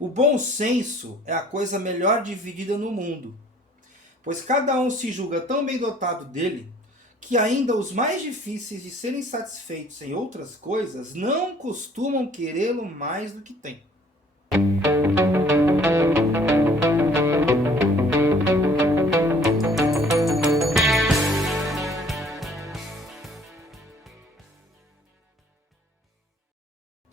O bom senso é a coisa melhor dividida no mundo, pois cada um se julga tão bem dotado dele, que ainda os mais difíceis de serem satisfeitos em outras coisas não costumam querê-lo mais do que têm.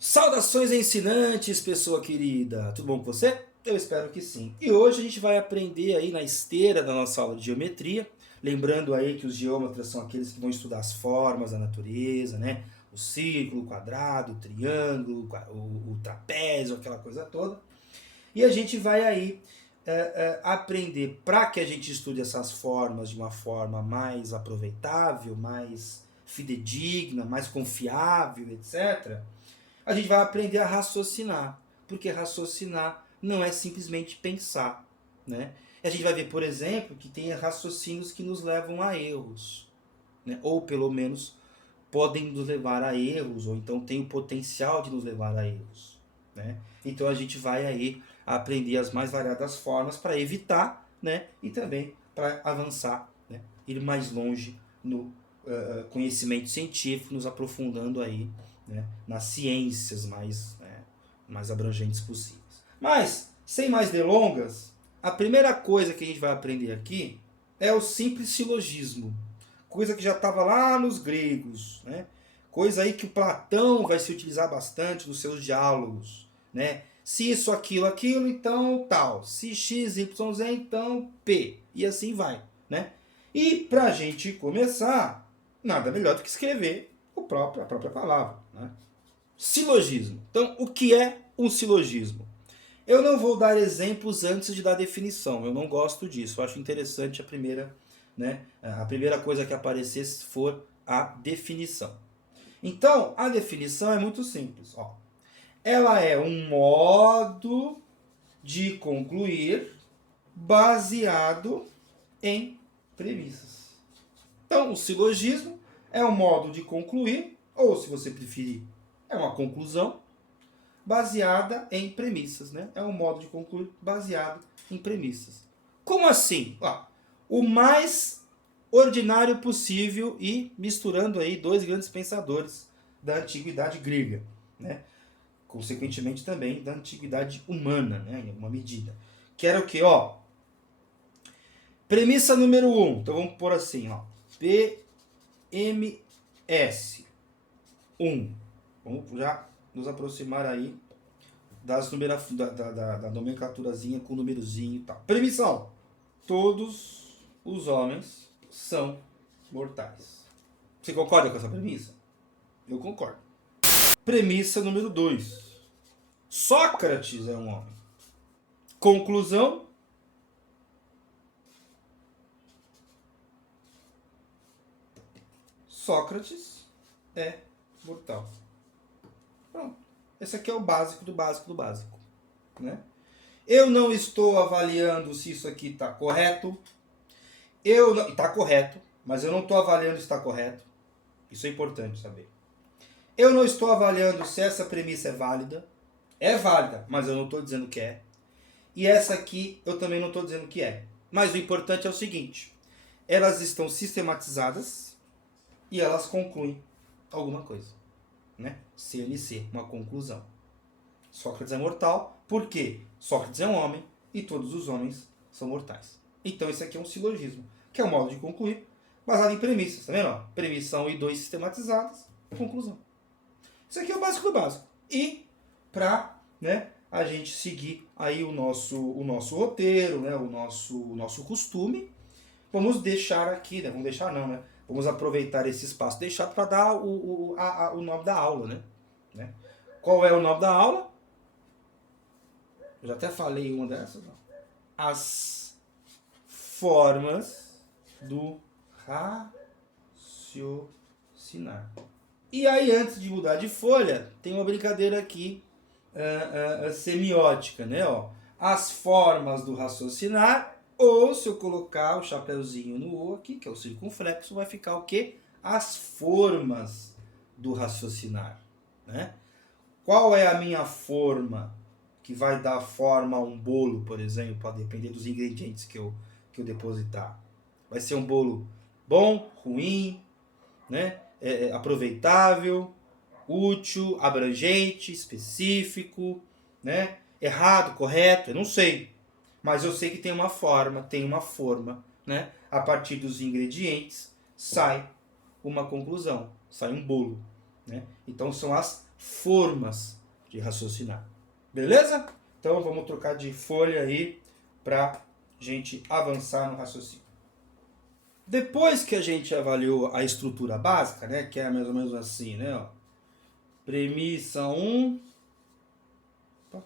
Saudações ensinantes, pessoa querida! Tudo bom com você? Eu espero que sim. E hoje a gente vai aprender aí na esteira da nossa aula de geometria, lembrando aí que os geômetras são aqueles que vão estudar as formas da natureza, né? O círculo, o quadrado, o triângulo, o trapézio, aquela coisa toda. E a gente vai aí aprender, para que a gente estude essas formas de uma forma mais aproveitável, mais fidedigna, mais confiável, etc., a gente vai aprender a raciocinar, porque raciocinar não é simplesmente pensar, né? E a gente vai ver, por exemplo, que tem raciocínios que nos levam a erros, né? Ou pelo menos podem nos levar a erros, ou então tem o potencial de nos levar a erros, né? Então a gente vai aí aprender as mais variadas formas para evitar, né? E também para avançar, né? Ir mais longe no conhecimento científico, nos aprofundando aí, né, nas ciências mais abrangentes possíveis. Mas, sem mais delongas, a primeira coisa que a gente vai aprender aqui é o simples silogismo. Coisa que já estava lá nos gregos, né? Coisa aí que o Platão vai se utilizar bastante nos seus diálogos, né? Se isso, aquilo, então tal. Se x, y, z, então p. E assim vai, né? E para a gente começar, nada melhor do que escrever a própria palavra, né? Silogismo. Então, o que é um silogismo? Eu não vou dar exemplos antes de dar definição. Eu não gosto disso. Eu acho interessante a primeira coisa que aparecer for a definição. Então, a definição é muito simples. Ó. Ela é um modo de concluir baseado em premissas. Então, o silogismo é um modo de concluir, ou se você preferir, é uma conclusão baseada em premissas, né? É um modo de concluir baseado em premissas. Como assim? O mais ordinário possível e misturando aí dois grandes pensadores da antiguidade grega, né? Consequentemente também da antiguidade humana, né? Em alguma medida. Que era o quê? Premissa número 1. Então vamos pôr assim, PMS 1. Vamos já nos aproximar aí da nomenclaturazinha com númerozinho e tal. Premissão. Todos os homens são mortais. Você concorda com essa premissa? Eu concordo. Premissa número 2. Sócrates é um homem. Conclusão. Sócrates é mortal. Pronto. Esse aqui é o básico do básico do básico, né? Eu não estou avaliando se isso aqui está correto. Está correto, mas eu não estou avaliando se está correto. Isso é importante saber. Eu não estou avaliando se essa premissa é válida. É válida, mas eu não estou dizendo que é. E essa aqui eu também não estou dizendo que é. Mas o importante é o seguinte. Elas estão sistematizadas e elas concluem alguma coisa. Né? CNC, uma conclusão. Sócrates é mortal, porque Sócrates é um homem e todos os homens são mortais. Então esse aqui é um silogismo, que é um modo de concluir, baseado em premissas, tá vendo? Premissa 1 e 2 sistematizadas, conclusão. Isso aqui é o básico do básico. E para, né, a gente seguir aí o nosso roteiro, né, o nosso costume, vamos deixar aqui, né? Vamos deixar não, né? Vamos aproveitar esse espaço, deixar para dar o nome da aula, né? Qual é o nome da aula? Eu já até falei uma dessas. Não. As formas do raciocinar. E aí, antes de mudar de folha, tem uma brincadeira aqui semiótica, né? As formas do raciocinar. Ou se eu colocar o chapeuzinho no O aqui, que é o circunflexo, vai ficar o quê? As formas do raciocinar, né? Qual é a minha forma que vai dar forma a um bolo, por exemplo, a depender dos ingredientes que eu depositar. Vai ser um bolo bom, ruim, né? Aproveitável, útil, abrangente, específico, né? Errado, correto, eu não sei. Mas eu sei que tem uma forma, né? A partir dos ingredientes sai uma conclusão, sai um bolo, né? Então são as formas de raciocinar. Beleza? Então vamos trocar de folha aí para gente avançar no raciocínio. Depois que a gente avaliou a estrutura básica, né, que é mais ou menos assim, né, ó, premissa 1, o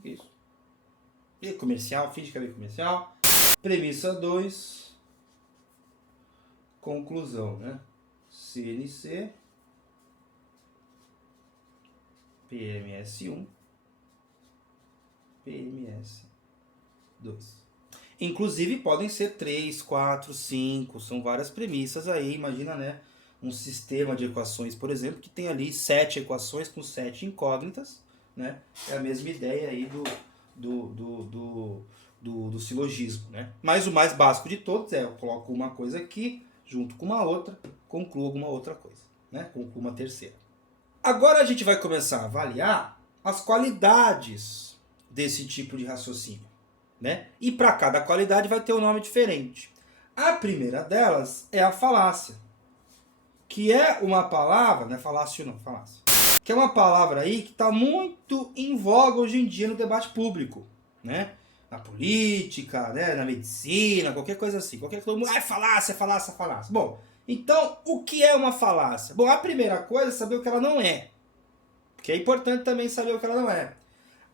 que é isso? E-comercial, finge que é e-comercial. Premissa 2, conclusão, né? CNC, PMS1, PMS2. Inclusive podem ser 3, 4, 5, são várias premissas aí, imagina, né? Um sistema de equações, por exemplo, que tem ali 7 equações com 7 incógnitas, né? É a mesma ideia aí do silogismo, né? Mas o mais básico de todos é eu coloco uma coisa aqui, junto com uma outra, concluo alguma outra coisa, né? Concluo uma terceira. Agora a gente vai começar a avaliar as qualidades desse tipo de raciocínio, né? E para cada qualidade vai ter um nome diferente. A primeira delas é a falácia, que é uma palavra, não é falácio não, falácia, que é uma palavra aí que está muito em voga hoje em dia no debate público, né? Na política, né? Na medicina, qualquer coisa assim, qualquer coisa, falácia, falácia, falácia. Bom, então o que é uma falácia? Bom, a primeira coisa é saber o que ela não é, porque é importante também saber o que ela não é.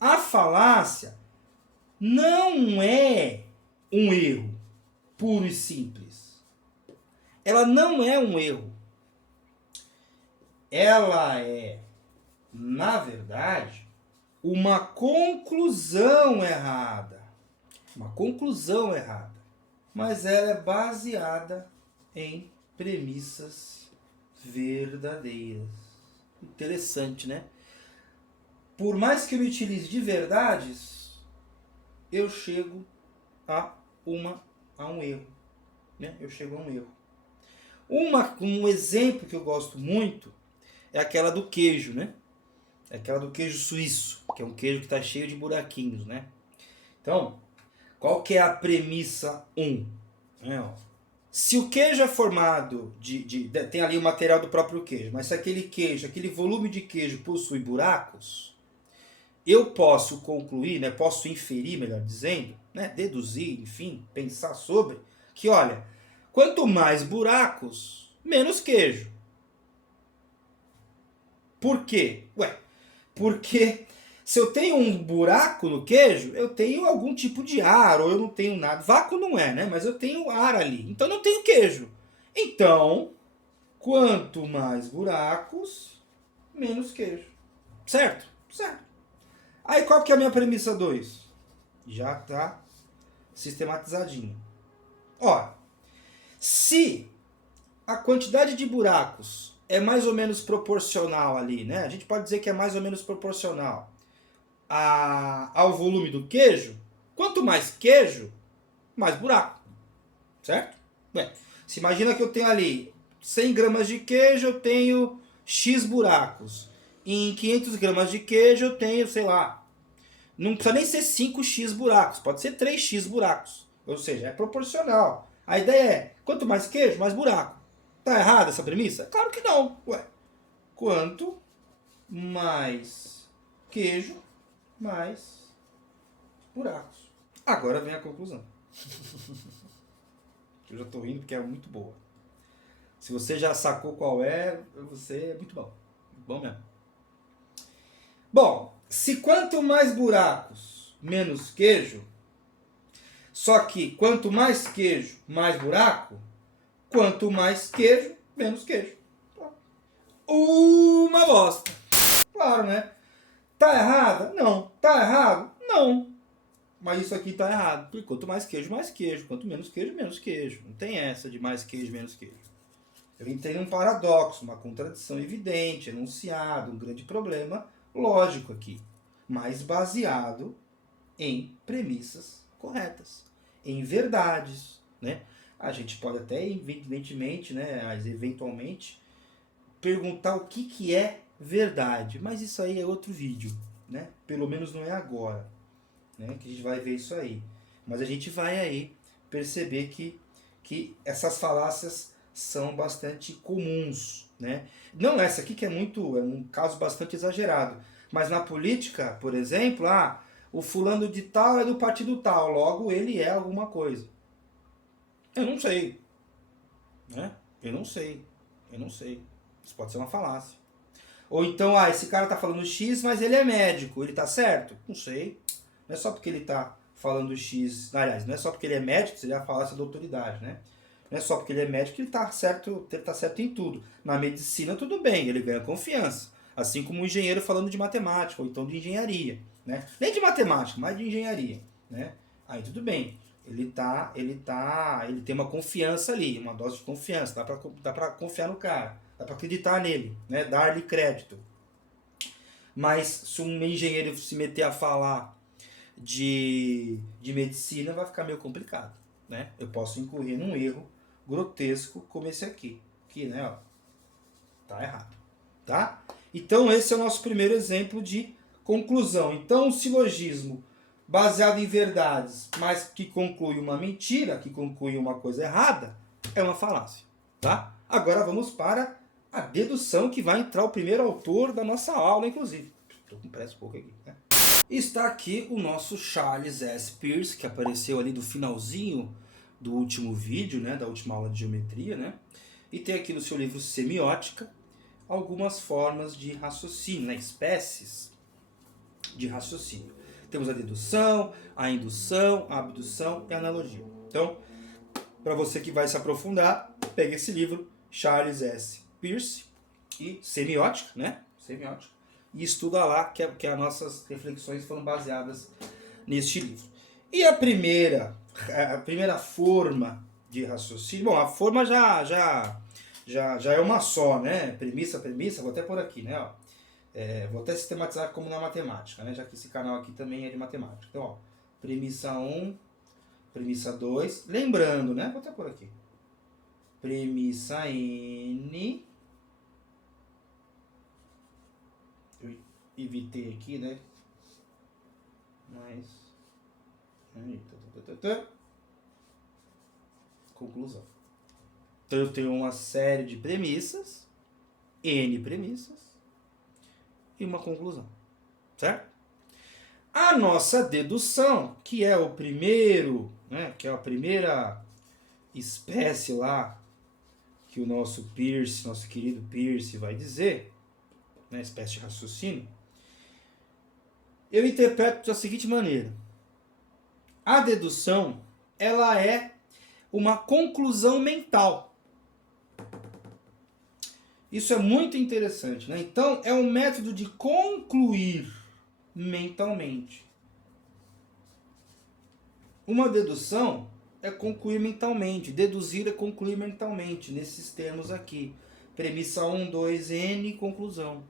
A falácia não é um erro puro e simples. Ela não é um erro. Ela é, na verdade, uma conclusão errada. Uma conclusão errada. Mas ela é baseada em premissas verdadeiras. Interessante, né? Por mais que eu utilize de verdades, eu chego a um erro, né? Eu chego a um erro. Um exemplo que eu gosto muito é aquela do queijo, né? É aquela do queijo suíço, que é um queijo que está cheio de buraquinhos, né? Então, qual que é a premissa 1? Se o queijo é formado tem ali o material do próprio queijo, mas se aquele queijo, aquele volume de queijo possui buracos, eu posso concluir, né, posso inferir, melhor dizendo, né, deduzir, enfim, pensar sobre, que olha, quanto mais buracos, menos queijo. Por quê? Porque se eu tenho um buraco no queijo, eu tenho algum tipo de ar, ou eu não tenho nada. Vácuo não é, né? Mas eu tenho ar ali. Então eu não tenho queijo. Então, quanto mais buracos, menos queijo. Certo? Certo. Aí qual que é a minha premissa 2? Já tá sistematizadinho. Ó, se a quantidade de buracos é mais ou menos proporcional ali, né? A gente pode dizer que é mais ou menos proporcional ao volume do queijo. Quanto mais queijo, mais buraco. Certo? Se imagina que eu tenho ali 100 gramas de queijo, eu tenho X buracos. Em 500 gramas de queijo eu tenho, sei lá, não precisa nem ser 5x buracos, pode ser 3x buracos. Ou seja, é proporcional. A ideia é, quanto mais queijo, mais buraco. Tá errada essa premissa? Claro que não. Quanto mais queijo, mais buracos. Agora vem a conclusão. Eu já tô rindo porque é muito boa. Se você já sacou qual é, você é muito bom. Bom mesmo. Bom, se quanto mais buracos, menos queijo, só que quanto mais queijo, mais buraco, quanto mais queijo, menos queijo. Uma bosta. Claro, né? Tá errada? Não. Tá errado? Não. Mas isso aqui tá errado. Porque quanto mais queijo, mais queijo. Quanto menos queijo, menos queijo. Não tem essa de mais queijo, menos queijo. Eu entrei num paradoxo, uma contradição evidente, enunciado, um grande problema lógico aqui. mas baseado em premissas corretas, em verdades, né? A gente pode até, evidentemente, né, eventualmente, perguntar o que é verdade, mas isso aí é outro vídeo, né? Pelo menos não é agora, né, que a gente vai ver isso aí. Mas a gente vai aí perceber que essas falácias são bastante comuns, né? Não essa aqui que é um caso bastante exagerado, mas na política, por exemplo, o fulano de tal é do partido tal, logo ele é alguma coisa. Eu não sei, né? Eu não sei. Isso pode ser uma falácia. Ou então, esse cara tá falando X, mas ele é médico, ele tá certo? Não sei. Não é só porque ele tá falando X, aliás, não é só porque ele é médico, seria a falácia da autoridade, né? Não é só porque ele é médico que ele tá certo em tudo. Na medicina, tudo bem, ele ganha confiança. Assim como um engenheiro falando de matemática, ou então de engenharia, né? Nem de matemática, mas de engenharia, né? Aí tudo bem. Ele tem uma confiança ali, uma dose de confiança, dá pra confiar no cara, dá pra acreditar nele, né? Dar-lhe crédito. Mas se um engenheiro se meter a falar de medicina, vai ficar meio complicado, né? Eu posso incorrer num erro grotesco como esse aqui, que, né, ó, tá errado, tá? Então esse é o nosso primeiro exemplo de conclusão. Então o silogismo baseado em verdades, mas que conclui uma mentira, que conclui uma coisa errada, é uma falácia, tá? Agora vamos para a dedução, que vai entrar o primeiro autor da nossa aula, inclusive. Estou com pressa um pouco aqui, né? Está aqui o nosso Charles S. Peirce, que apareceu ali do finalzinho do último vídeo, né, da última aula de geometria, né? E tem aqui no seu livro Semiótica algumas formas de raciocínio, né, espécies de raciocínio. Temos a dedução, a indução, a abdução e a analogia. Então, para você que vai se aprofundar, pega esse livro, Charles S. Peirce, e Semiótica, né? Semiótica, e estuda lá, que as nossas reflexões foram baseadas neste livro. E a primeira forma de raciocínio, bom, a forma já é uma só, né? Premissa, vou até por aqui, né? Ó. Vou até sistematizar como na matemática, né? Já que esse canal aqui também é de matemática. Então, ó, premissa 1, premissa 2, lembrando, né? Vou até por aqui. Premissa N. Eu evitei aqui, né? Mas. Conclusão. Então eu tenho uma série de premissas, N premissas, e uma conclusão. Certo? A nossa dedução, que é o primeiro, né? Que é a primeira espécie lá que o nosso Peirce, nosso querido Peirce vai dizer, né, espécie de raciocínio, eu interpreto da seguinte maneira. A dedução, ela é uma conclusão mental. Isso é muito interessante, né? Então, é um método de concluir mentalmente. Uma dedução é concluir mentalmente. Deduzir é concluir mentalmente, nesses termos aqui. Premissa 1, 2, N, conclusão.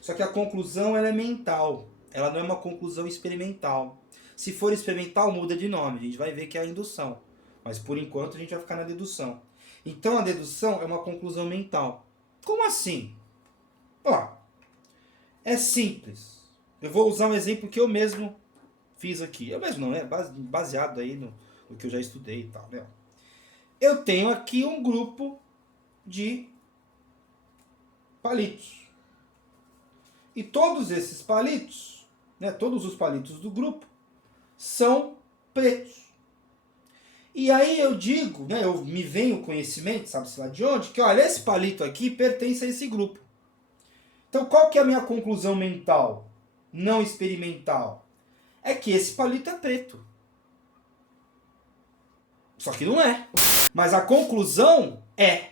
Só que a conclusão ela é mental. Ela não é uma conclusão experimental. Se for experimental, muda de nome. A gente vai ver que é a indução. Mas por enquanto a gente vai ficar na dedução. Então a dedução é uma conclusão mental. Como assim? Ó, é simples. Eu vou usar um exemplo que eu mesmo fiz aqui. Eu mesmo não, né? Baseado aí no que eu já estudei e tal, né? Eu tenho aqui um grupo de palitos. E todos esses palitos, né, todos os palitos do grupo, são pretos. E aí eu digo, né, me vem o conhecimento, sabe-se lá de onde, que olha, esse palito aqui pertence a esse grupo. Então qual que é a minha conclusão mental, não experimental? É que esse palito é preto. Só que não é. Mas a conclusão é.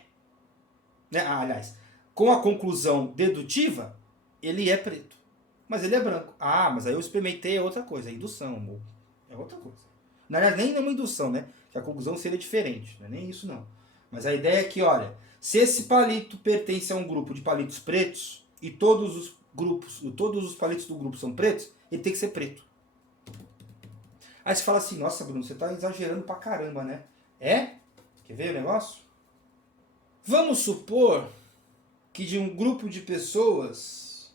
Né? Aliás, com a conclusão dedutiva, ele é preto. Mas ele é branco. Mas aí eu experimentei outra coisa, a indução. É outra coisa. Na verdade, nem é uma indução, né? Que a conclusão seria diferente. Não é nem isso, não. Mas a ideia é que, olha, se esse palito pertence a um grupo de palitos pretos e todos os palitos do grupo são pretos, ele tem que ser preto. Aí você fala assim, nossa Bruno, você está exagerando pra caramba, né? É? Quer ver o negócio? Vamos supor que de um grupo de pessoas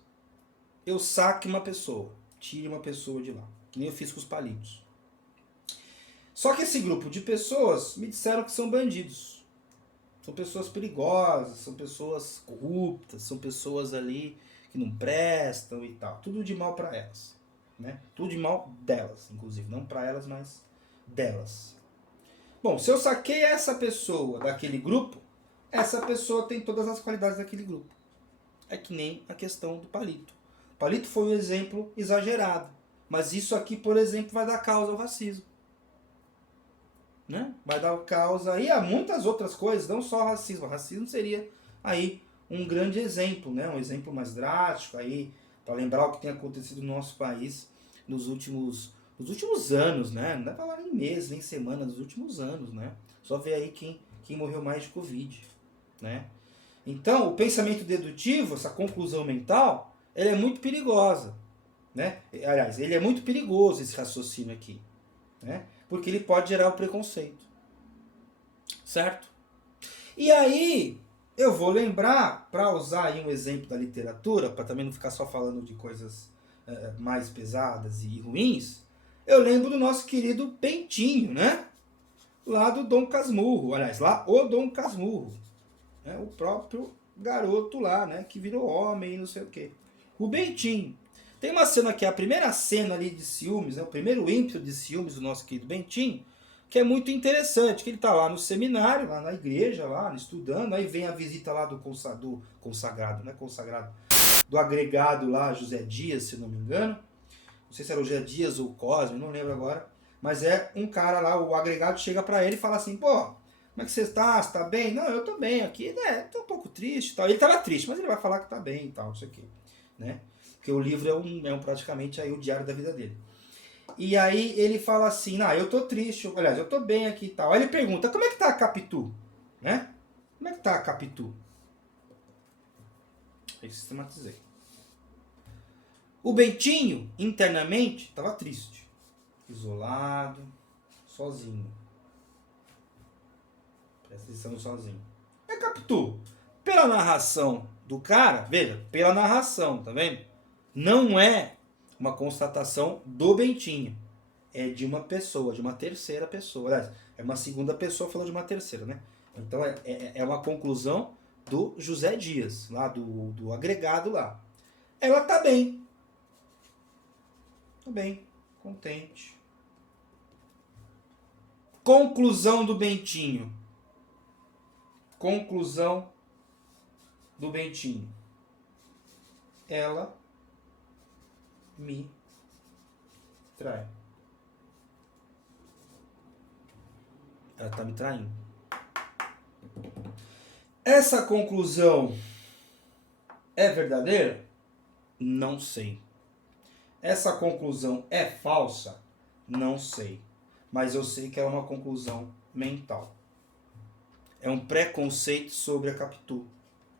eu saque uma pessoa, tire uma pessoa de lá, que nem eu fiz com os palitos. Só que esse grupo de pessoas me disseram que são bandidos. São pessoas perigosas, são pessoas corruptas, são pessoas ali que não prestam e tal. Tudo de mal para elas. Né? Tudo de mal delas, inclusive. Não para elas, mas delas. Bom, se eu saquei essa pessoa daquele grupo, essa pessoa tem todas as qualidades daquele grupo. É que nem a questão do palito. O palito foi um exemplo exagerado. Mas isso aqui, por exemplo, vai dar causa ao racismo. Né? Vai dar causa e a muitas outras coisas, não só o racismo. O racismo seria aí um grande exemplo, né? Um exemplo mais drástico aí, para lembrar o que tem acontecido no nosso país nos últimos anos, né? Não dá para falar nem meses, nem semanas, nos últimos anos, né? Só ver aí quem morreu mais de Covid, né? Então, o pensamento dedutivo, essa conclusão mental, ela é muito perigosa, né? Aliás, ele é muito perigoso, esse raciocínio aqui, né? Porque ele pode gerar o preconceito. Certo? E aí, eu vou lembrar, para usar aí um exemplo da literatura, para também não ficar só falando de coisas mais pesadas e ruins, eu lembro do nosso querido Bentinho, né? Lá do Dom Casmurro. Aliás, lá o Dom Casmurro. Né? O próprio garoto lá, né? Que virou homem e não sei o quê. O Bentinho. Tem uma cena que é a primeira cena ali de ciúmes, né? O primeiro ímpeto de ciúmes do nosso querido Bentinho, que é muito interessante, que ele está lá no seminário, lá na igreja, lá estudando, aí vem a visita lá do consagrado, né? Consagrado, do agregado lá, José Dias, se não me engano. Não sei se era o José Dias ou o Cosme, não lembro agora. Mas é um cara lá, o agregado chega para ele e fala assim, pô, como é que você está? Você está bem? Não, eu estou bem aqui, né? Estou um pouco triste e tal. Ele estava triste, mas ele vai falar que está bem e tal, não sei o quê, né? Porque o livro é praticamente aí o diário da vida dele. E aí ele fala assim, eu tô triste, aliás, eu tô bem aqui e tal. Aí ele pergunta, como é que tá a Capitu? Né? Como é que tá a Capitu? Eu sistematizei. O Bentinho, internamente, estava triste. Isolado, sozinho. Presta atenção, sozinho. É Capitu. Pela narração do cara, veja, pela narração, tá vendo? Não é uma constatação do Bentinho. É de uma pessoa, de uma terceira pessoa. Aliás, é uma segunda pessoa falando de uma terceira, né? Então é uma conclusão do José Dias, lá do agregado lá. Ela tá bem. Tá bem, contente. Conclusão do Bentinho. Conclusão do Bentinho. Ela me trai. Ela tá me traindo. Essa conclusão é verdadeira? Não sei. Essa conclusão é falsa? Não sei. Mas eu sei que é uma conclusão mental. É um preconceito sobre a Capitu.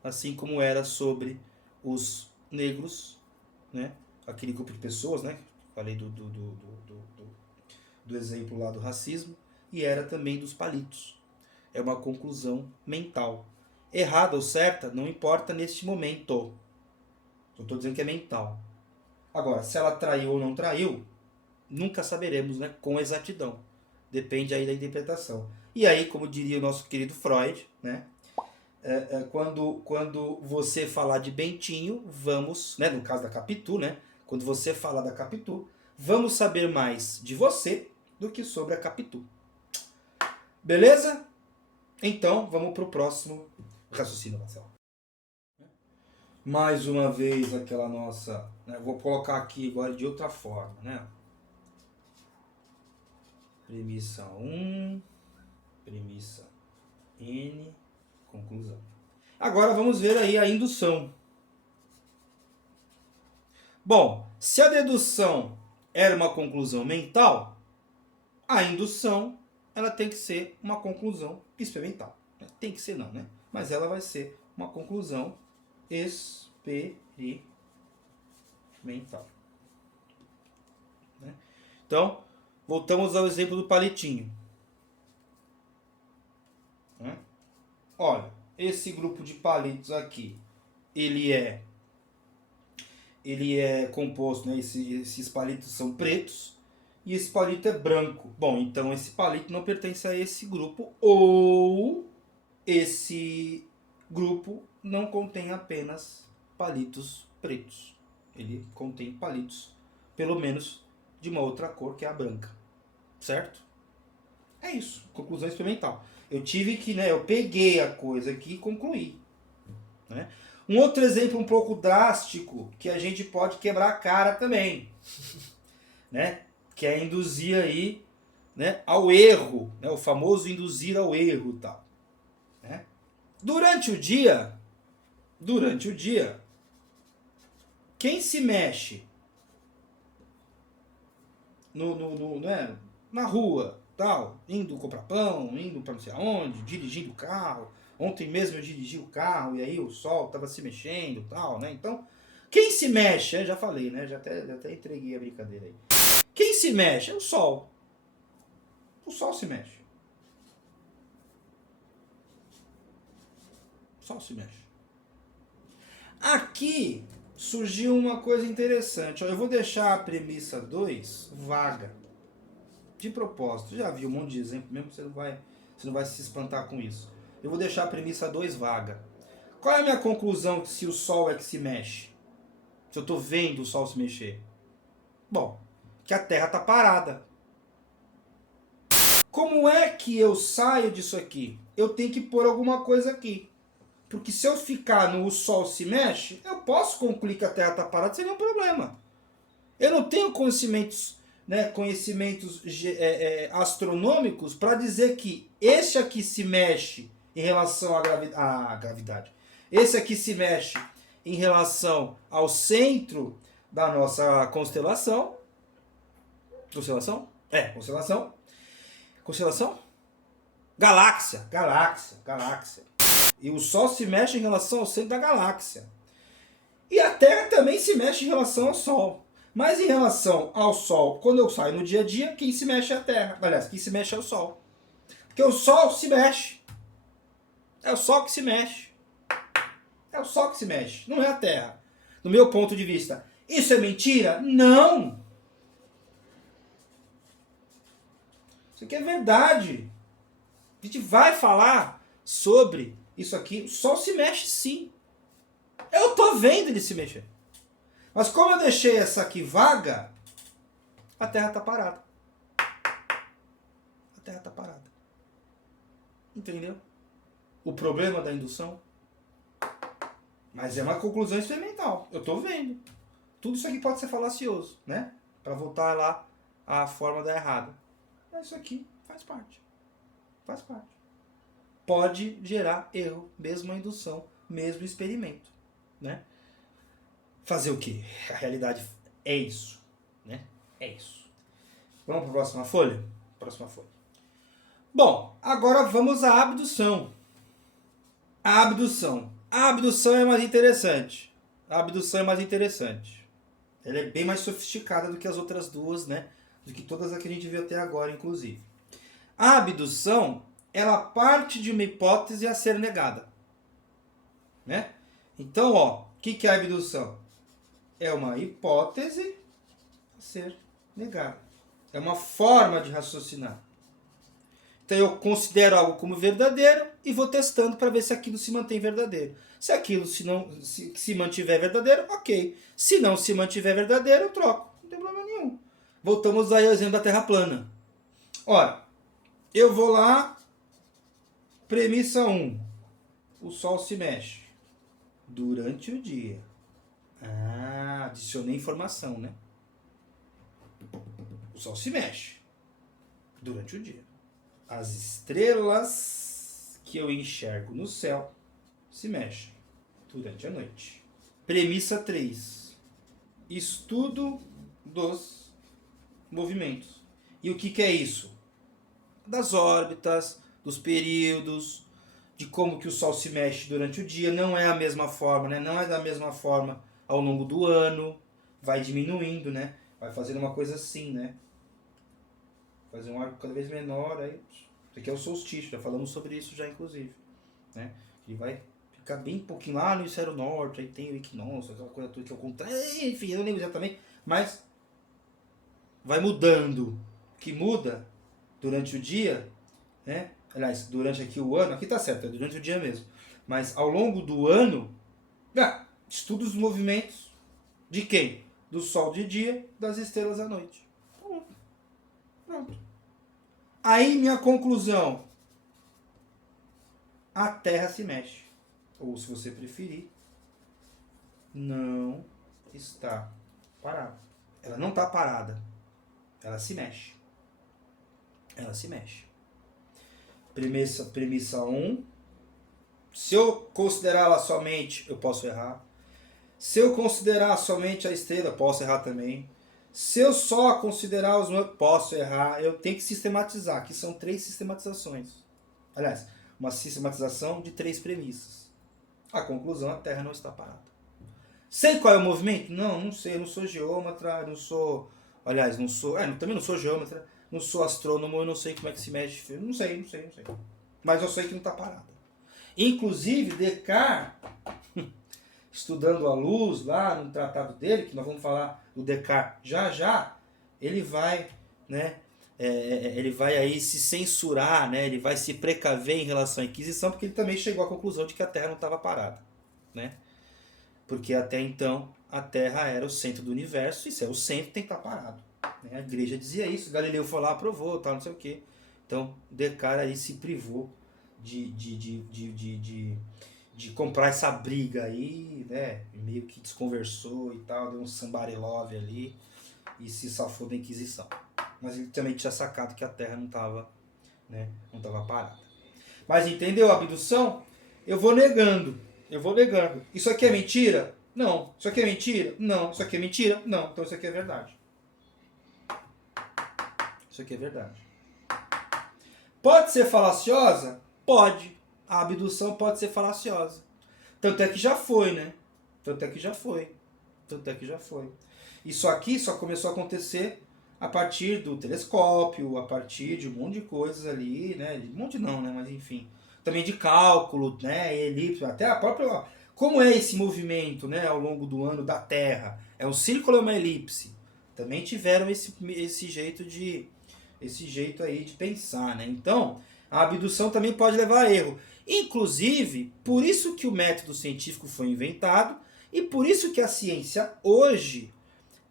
Assim como era sobre os negros, né? Aquele grupo de pessoas, né? Falei do exemplo lá do racismo. E era também dos palitos. É uma conclusão mental. Errada ou certa, não importa neste momento. Eu estou dizendo que é mental. Agora, se ela traiu ou não traiu, nunca saberemos, né, com exatidão. Depende aí da interpretação. E aí, como diria o nosso querido Freud, né, quando você falar de Bentinho, vamos, né, no caso da Capitu, né, quando você falar da Capitu, vamos saber mais de você do que sobre a Capitu. Beleza? Então, vamos para o próximo raciocínio, Marcelo. Mais uma vez aquela nossa... Né, vou colocar aqui agora de outra forma, né? Premissa 1, premissa N, conclusão. Agora vamos ver aí a indução. Bom, se a dedução era uma conclusão mental, a indução ela tem que ser uma conclusão experimental. Tem que ser não, né? Mas ela vai ser uma conclusão experimental. Então, voltamos ao exemplo do palitinho. Olha, esse grupo de palitos aqui, ele é composto, né? Esses palitos são pretos e esse palito é branco. Bom, então esse palito não pertence a esse grupo, ou esse grupo não contém apenas palitos pretos. Ele contém palitos, pelo menos, de uma outra cor, que é a branca. Certo? É isso. Conclusão experimental. Eu tive que, né, eu peguei a coisa aqui e concluí. Né? Um outro exemplo um pouco drástico, que a gente pode quebrar a cara também. Né? Que é induzir aí, né, ao erro. Né? O famoso induzir ao erro e tal. Né? Durante o dia, quem se mexe né, na rua, tal, indo comprar pão, indo para não sei aonde, dirigindo o carro. Ontem mesmo eu dirigi o carro e aí o sol estava se mexendo, tal, né? Então, quem se mexe, eu já falei, né? Já até entreguei a brincadeira aí. Quem se mexe é o sol. O sol se mexe. O sol se mexe. Aqui surgiu uma coisa interessante. Eu vou deixar a premissa 2 vaga. De propósito. Já vi um monte de exemplo mesmo, você não vai se espantar com isso. Eu vou deixar a premissa 2 vaga. Qual é a minha conclusão se o sol é que se mexe? Se eu estou vendo o sol se mexer? Bom, que a Terra está parada. Como é que eu saio disso aqui? Eu tenho que pôr alguma coisa aqui. Porque se eu ficar no o sol se mexe, eu posso concluir que a Terra está parada sem nenhum problema. Eu não tenho conhecimentos, né, astronômicos para dizer que este aqui se mexe em relação à gravidade. Esse aqui se mexe em relação ao centro da nossa constelação. Constelação? Constelação. Constelação? Galáxia. E o Sol se mexe em relação ao centro da galáxia. E a Terra também se mexe em relação ao Sol. Mas em relação ao Sol, quando eu saio no dia a dia, quem se mexe é a Terra. Aliás, quem se mexe é o Sol. Porque o Sol se mexe. É o Sol que se mexe. É o Sol que se mexe, não é a Terra. Do meu ponto de vista, isso é mentira? Não! Isso aqui é verdade. A gente vai falar sobre isso aqui. O Sol se mexe sim. Eu tô vendo ele se mexer. Mas como eu deixei essa aqui vaga, a Terra está parada. A Terra está parada. Entendeu? O problema da indução. Mas é uma conclusão experimental. Eu estou vendo. Tudo isso aqui pode ser falacioso, né? Para voltar lá à forma da errada. Mas isso aqui faz parte. Faz parte. Pode gerar erro, mesmo a indução, mesmo o experimento, né? Fazer o quê? A realidade é isso, né? É isso. Vamos para a próxima folha? Próxima folha. Bom, agora vamos à abdução. A abdução. A abdução é mais interessante. A abdução é mais interessante. Ela é bem mais sofisticada do que as outras duas, né? Do que todas as que a gente viu até agora, inclusive. A abdução, ela parte de uma hipótese a ser negada, né? Então, ó, o que é a abdução? É uma hipótese a ser negada. É uma forma de raciocinar. Então eu considero algo como verdadeiro e vou testando para ver se aquilo se mantém verdadeiro. Se aquilo se mantiver verdadeiro, ok. Se não se mantiver verdadeiro, eu troco. Não tem problema nenhum. Voltamos aí ao exemplo da Terra plana. Ora, eu vou lá, premissa 1. O Sol se mexe durante o dia. Adicionei informação, né? O Sol se mexe durante o dia. As estrelas que eu enxergo no céu se mexem durante a noite. Premissa 3. Estudo dos movimentos. E o que é isso? Das órbitas, dos períodos, de como que o Sol se mexe durante o dia. Não é a mesma forma, né? Não é da mesma forma ao longo do ano. Vai diminuindo, né? Vai fazendo uma coisa assim, né? fazer um arco cada vez menor, aí isso aqui é o solstício, já falamos sobre isso já inclusive, né? Ele vai ficar bem pouquinho lá no hemisfério norte, aí tem o equinócio, aquela coisa tudo que é o contrário, enfim, eu não lembro exatamente, mas vai mudando. O que muda durante o dia, né? Aliás, durante aqui o ano, aqui tá certo, é durante o dia mesmo, mas ao longo do ano, estuda os movimentos de quem? Do Sol de dia, das estrelas à noite. Pronto. Aí minha conclusão, a Terra se mexe. Ou se você preferir, não está parada. Ela não está parada. Ela se mexe. Ela se mexe. Premissa 1. Se eu considerá-la somente, eu posso errar. Se eu considerar somente a estrela, posso errar também. Se eu só considerar os meus, posso errar. Eu tenho que sistematizar, que são 3 sistematizações. Aliás, uma sistematização de 3 premissas. A conclusão, a Terra não está parada. Sei qual é o movimento? Não sei. Eu não sou geômetra, não sou... Aliás, não sou... também não sou geômetra, não sou astrônomo, eu não sei como é que se mexe. Não sei. Mas eu sei que não está parada. Inclusive, Descartes, estudando a luz lá no tratado dele, que nós vamos falar do Descartes já, ele vai, né, ele vai aí se censurar, né, ele vai se precaver em relação à Inquisição, porque ele também chegou à conclusão de que a Terra não estava parada, né? Porque até então a Terra era o centro do universo, e se é o centro tem que estar parado, né? A igreja dizia isso, Galileu foi lá, aprovou, tal, não sei o quê. Então Descartes aí se privou de comprar essa briga aí, né? Meio que desconversou e tal, deu um somebody love ali e se safou da Inquisição. Mas ele também tinha sacado que a Terra não estava, né, não estava parada. Mas entendeu a abdução? Eu vou negando. Isso aqui é mentira? Não. Isso aqui é mentira? Não. Isso aqui é mentira? Não. Então isso aqui é verdade. Isso aqui é verdade. Pode ser falaciosa? Pode. A abdução pode ser falaciosa. Tanto é que já foi, né? Tanto é que já foi. Isso aqui só começou a acontecer a partir do telescópio, a partir de um monte de coisas ali, né? Um monte não, né? Mas enfim. Também de cálculo, né? Elipse, até a própria... Como é esse movimento, né? Ao longo do ano da Terra? É um círculo ou uma elipse? Também tiveram esse jeito aí de pensar, né? Então, a abdução também pode levar a erro. Inclusive, por isso que o método científico foi inventado e por isso que a ciência hoje,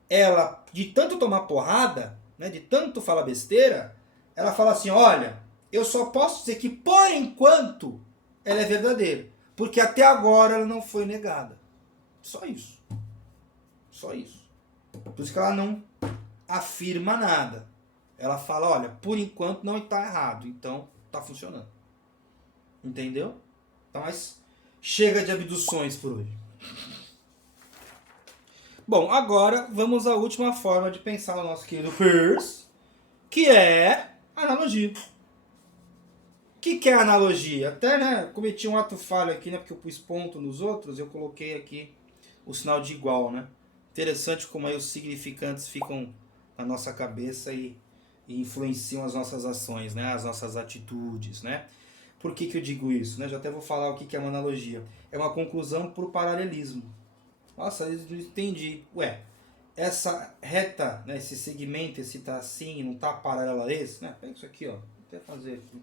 ela, de tanto tomar porrada, né, de tanto falar besteira, ela fala assim, olha, eu só posso dizer que por enquanto ela é verdadeira, porque até agora ela não foi negada. Só isso. Por isso que ela não afirma nada. Ela fala, olha, por enquanto não está errado, então está funcionando. Entendeu? Então, mas chega de abduções por hoje. Bom, agora vamos à última forma de pensar no nosso querido Peirce, que é analogia. O que é analogia? Até, né, cometi um ato falho aqui, né, porque eu pus ponto nos outros, eu coloquei aqui o sinal de igual, né? Interessante como aí os significantes ficam na nossa cabeça e influenciam as nossas ações, né, as nossas atitudes, né? Por que eu digo isso? Né? Já até vou falar o que é uma analogia. É uma conclusão por paralelismo. Nossa, eu não entendi. Ué, essa reta, né, esse segmento, esse tracinho, não está paralelo a esse? Né? Pega isso aqui, ó. Vou até fazer aqui.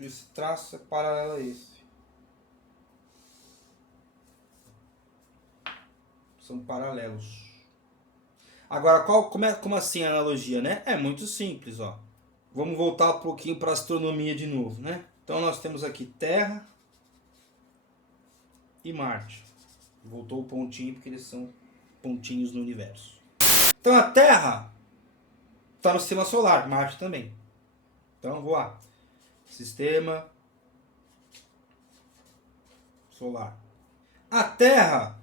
Esse traço é paralelo a esse. São paralelos. Agora, como assim a analogia, né? É muito simples, ó. Vamos voltar um pouquinho para a astronomia de novo, né? Então nós temos aqui Terra e Marte. Voltou o pontinho porque eles são pontinhos no universo. Então a Terra está no sistema solar, Marte também. Então vou lá. Sistema solar. A Terra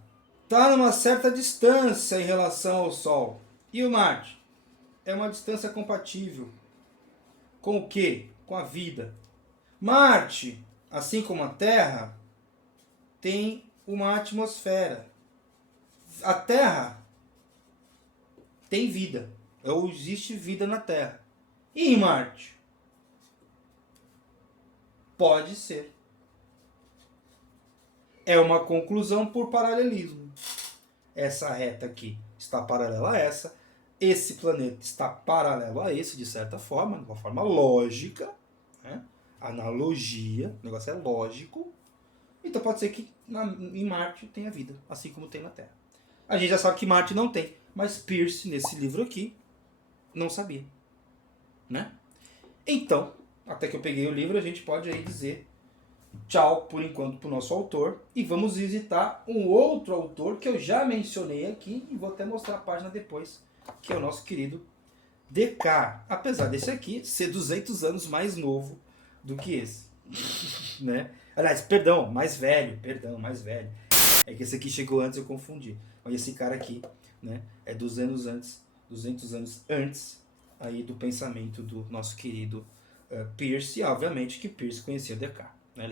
está numa certa distância em relação ao Sol. E o Marte? É uma distância compatível. Com o quê? Com a vida. Marte, assim como a Terra, tem uma atmosfera. A Terra tem vida, ou existe vida na Terra. E em Marte? Pode ser. É uma conclusão por paralelismo. Essa reta aqui está paralela a essa, esse planeta está paralelo a esse, de certa forma, de uma forma lógica, né? Analogia, o negócio é lógico. Então pode ser que em Marte tenha vida, assim como tem na Terra. A gente já sabe que Marte não tem, mas Peirce, nesse livro aqui, não sabia. Né? Então, até que eu peguei o livro, a gente pode aí dizer tchau, por enquanto, para o nosso autor. E vamos visitar um outro autor que eu já mencionei aqui, e vou até mostrar a página depois, que é o nosso querido Descartes. Apesar desse aqui ser 200 anos mais novo do que esse. Né? Aliás, mais velho. É que esse aqui chegou antes, eu confundi. Mas esse cara aqui, né, é 200 anos antes aí do pensamento do nosso querido Peirce. E obviamente que Peirce conhecia Descartes. Né?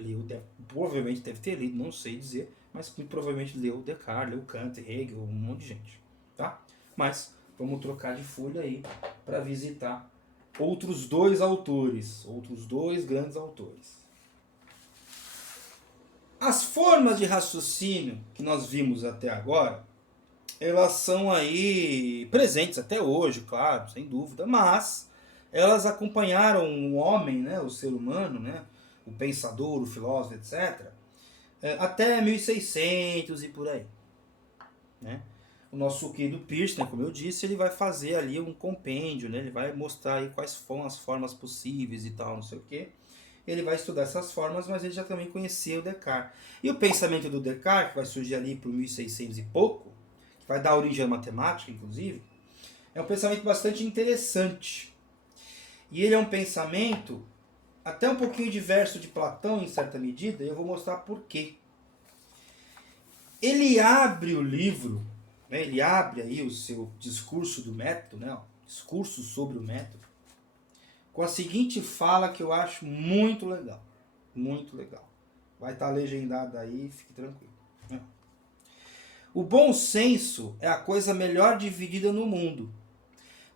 Provavelmente deve ter lido, não sei dizer, mas muito provavelmente leu Descartes, leu Kant, Hegel, um monte de gente. Tá? Mas vamos trocar de folha aí para visitar outros dois grandes autores. As formas de raciocínio que nós vimos até agora, elas são aí presentes até hoje, claro, sem dúvida, mas elas acompanharam o homem, né, o ser humano, né, o pensador, o filósofo, etc., até 1600 e por aí. Né? O nosso querido Peirce, né, como eu disse, ele vai fazer ali um compêndio, né, ele vai mostrar aí quais foram as formas possíveis e tal, não sei o quê. Ele vai estudar essas formas, mas ele já também conhecia o Descartes. E o pensamento do Descartes, que vai surgir ali por 1600 e pouco, que vai dar origem à matemática, inclusive, é um pensamento bastante interessante. E ele é um pensamento até um pouquinho diverso de Platão, em certa medida, e eu vou mostrar por quê. Ele abre o livro, né, ele abre aí o seu discurso do método, né, discurso sobre o método, com a seguinte fala que eu acho muito legal. Muito legal. Vai estar legendada aí, fique tranquilo. O bom senso é a coisa melhor dividida no mundo,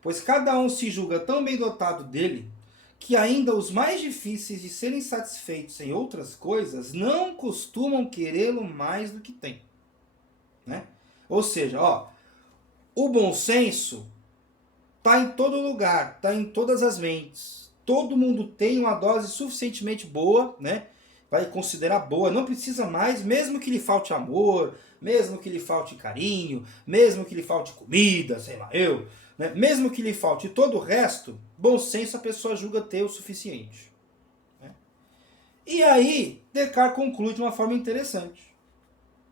pois cada um se julga tão bem dotado dele, que ainda os mais difíceis de serem satisfeitos em outras coisas não costumam querê-lo mais do que tem. Né? Ou seja, o bom senso está em todo lugar, está em todas as mentes. Todo mundo tem uma dose suficientemente boa, né? Vai considerar boa, não precisa mais, mesmo que lhe falte amor, mesmo que lhe falte carinho, mesmo que lhe falte comida, sei lá, né? Mesmo que lhe falte todo o resto, bom senso a pessoa julga ter o suficiente. Né? E aí, Descartes conclui de uma forma interessante.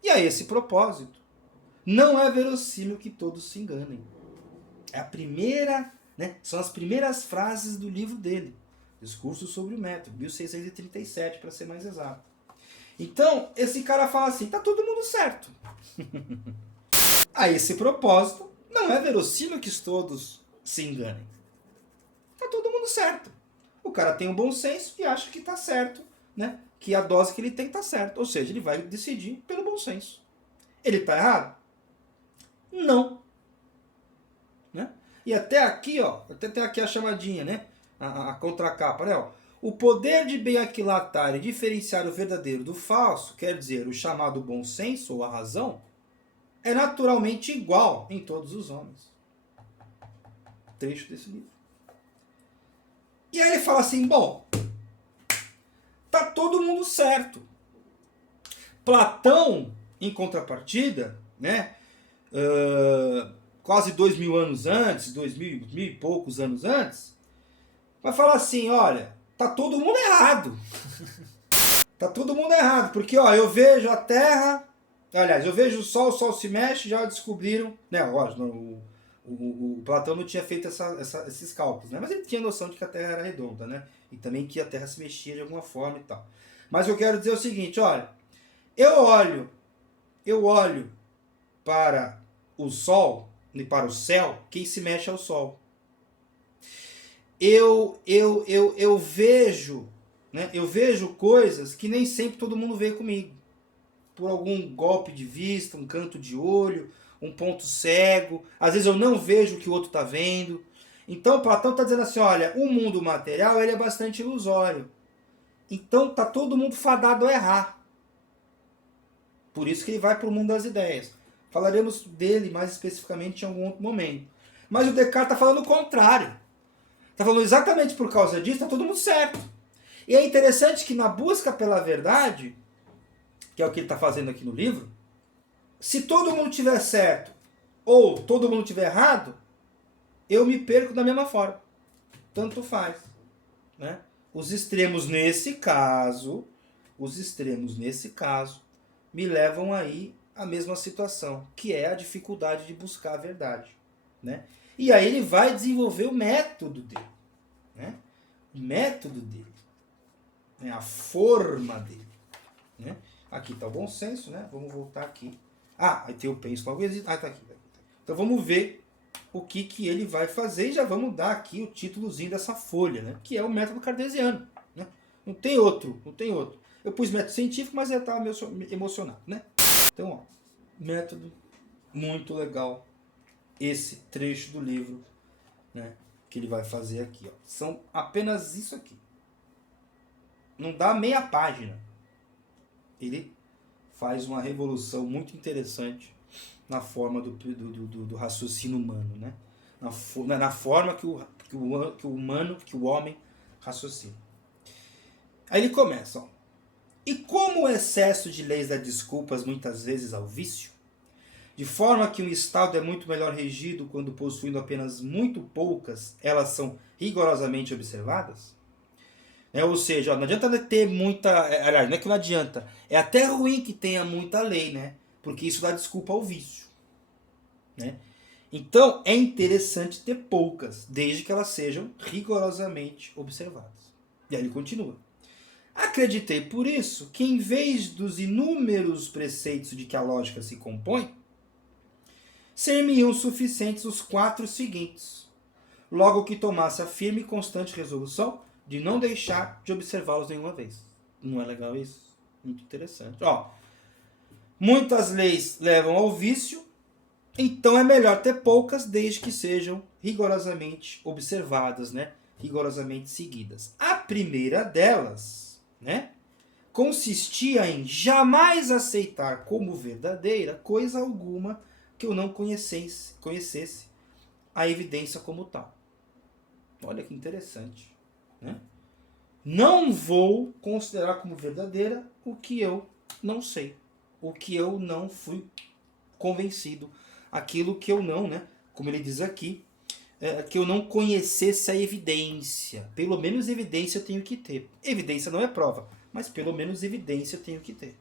E a esse propósito, não é verossímil que todos se enganem. É a primeira, né, são as primeiras frases do livro dele, Discurso sobre o Método, 1637, para ser mais exato. Então, esse cara fala assim, tá todo mundo certo. A esse propósito, não é verossímil que todos se enganem. Tá todo mundo certo. O cara tem um bom senso e acha que tá certo, né? Que a dose que ele tem tá certa. Ou seja, ele vai decidir pelo bom senso. Ele tá errado? Não. Né? E até aqui, até tem aqui a chamadinha, né? A contracapa, né? O poder de bem aquilatar e diferenciar o verdadeiro do falso, quer dizer, o chamado bom senso ou a razão, é naturalmente igual em todos os homens. Trecho desse livro. E aí ele fala assim, bom, tá todo mundo certo. Platão, em contrapartida, né? Quase 2000 anos antes, 2000 e poucos anos antes, vai falar assim, olha, tá todo mundo errado. Tá todo mundo errado, porque eu vejo a Terra, aliás, eu vejo o Sol se mexe, já descobriram, né, lógico, o Platão não tinha feito esses cálculos, né, mas ele tinha noção de que a Terra era redonda, né, e também que a Terra se mexia de alguma forma e tal. Mas eu quero dizer o seguinte, olha, eu olho para o Sol e para o céu, quem se mexe é o Sol. Eu vejo, né? Eu vejo coisas que nem sempre todo mundo vê comigo. Por algum golpe de vista, um canto de olho, um ponto cego, às vezes eu não vejo o que o outro está vendo. Então Platão está dizendo assim, olha, o mundo material ele é bastante ilusório. Então está todo mundo fadado a errar. Por isso que ele vai para o mundo das ideias. Falaremos dele mais especificamente em algum outro momento. Mas o Descartes está falando o contrário. Está falando exatamente por causa disso, está todo mundo certo. E é interessante que na busca pela verdade, que é o que ele está fazendo aqui no livro, se todo mundo tiver certo ou todo mundo tiver errado, eu me perco da mesma forma. Tanto faz. Né? Os extremos nesse caso, me levam aí à mesma situação, que é a dificuldade de buscar a verdade. Né? E aí ele vai desenvolver o método dele. Né? O método dele. Né? A forma dele. Né? Aqui está o bom senso, né? Vamos voltar aqui. Aí tem o penso logo existe. Tá aqui. Então vamos ver o que ele vai fazer e já vamos dar aqui o títulozinho dessa folha, né? Que é o método cartesiano. Né? Não tem outro. Eu pus método científico, mas eu estava meio emocionado, né? Então, ó, método muito legal. Esse trecho do livro, né? Que ele vai fazer aqui, ó. São apenas isso aqui. Não dá meia página. Ele faz uma revolução muito interessante na forma do raciocínio humano, né? Na forma que o homem raciocina. Aí ele começa, ó. E como o excesso de leis dá desculpas muitas vezes ao vício, de forma que um Estado é muito melhor regido quando possuindo apenas muito poucas, elas são rigorosamente observadas? Ou seja, não adianta ter muita... Aliás, não é que não adianta. É até ruim que tenha muita lei, né? Porque isso dá desculpa ao vício. Né? Então, é interessante ter poucas, desde que elas sejam rigorosamente observadas. E aí ele continua. Acreditei por isso que, em vez dos inúmeros preceitos de que a lógica se compõe, ser-me-iam suficientes os 4 seguintes, logo que tomasse a firme e constante resolução de não deixar de observá-los nenhuma vez. Não é legal isso? Muito interessante. Ó, muitas leis levam ao vício, então é melhor ter poucas desde que sejam rigorosamente observadas, né? Rigorosamente seguidas. A primeira delas, né, consistia em jamais aceitar como verdadeira coisa alguma que eu não conhecesse a evidência como tal. Olha que interessante. Né? Não vou considerar como verdadeira o que eu não sei, o que eu não fui convencido, aquilo que eu não, né, como ele diz aqui, que eu não conhecesse a evidência. Pelo menos evidência eu tenho que ter. Evidência não é prova, mas pelo menos evidência eu tenho que ter.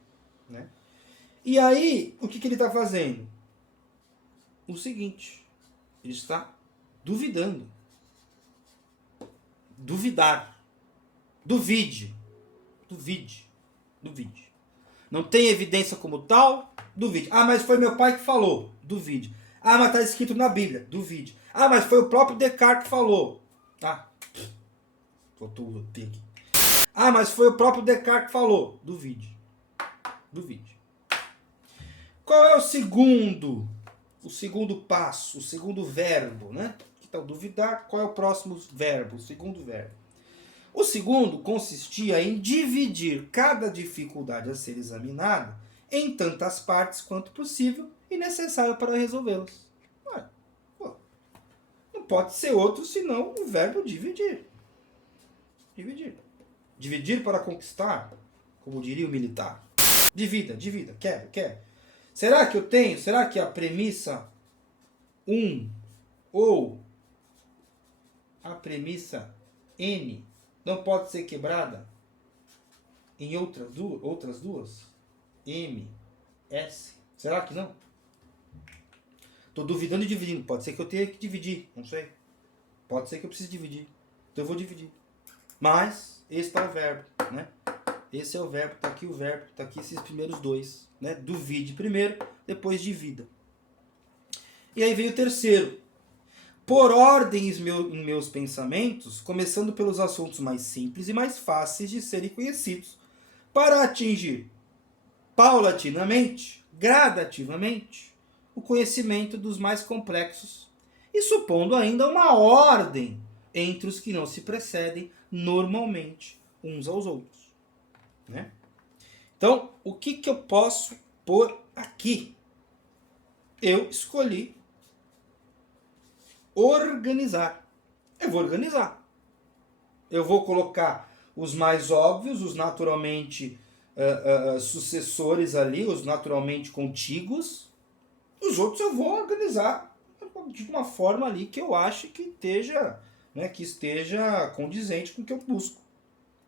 Né? E aí, o que ele está fazendo? O seguinte, ele está duvidando. Duvidar. Duvide. Não tem evidência como tal? Duvide. Mas foi meu pai que falou. Duvide. Mas está escrito na Bíblia. Duvide. Mas foi o próprio Descartes que falou. Faltou o T aqui. Mas foi o próprio Descartes que falou. Duvide. Qual é o segundo passo, o segundo verbo, né? Então, duvidar, qual é o próximo verbo, o segundo verbo? O segundo consistia em dividir cada dificuldade a ser examinada em tantas partes quanto possível e necessário para resolvê-las. Não pode ser outro senão o verbo dividir. Dividir para conquistar, como diria o militar. Divida, quer. Será que a premissa 1 ou a premissa N não pode ser quebrada em outras duas? M, S. Será que não? Estou duvidando e dividindo. Pode ser que eu tenha que dividir. Não sei. Pode ser que eu precise dividir. Então eu vou dividir. Mas esse está o verbo. Né? Esse é o verbo. Está aqui o verbo. Está aqui esses primeiros dois. Né? Duvide primeiro, depois divida. E aí veio o terceiro. Por ordem em meus pensamentos, começando pelos assuntos mais simples e mais fáceis de serem conhecidos, para atingir paulatinamente, gradativamente, o o conhecimento dos mais complexos e supondo ainda uma ordem entre os que não se precedem normalmente uns aos outros, né? Então, o que eu posso pôr aqui? Eu escolhi organizar. Eu vou organizar. Eu vou colocar os mais óbvios, os naturalmente sucessores ali, os naturalmente contíguos. Os outros eu vou organizar de uma forma ali que eu acho que esteja condizente com o que eu busco,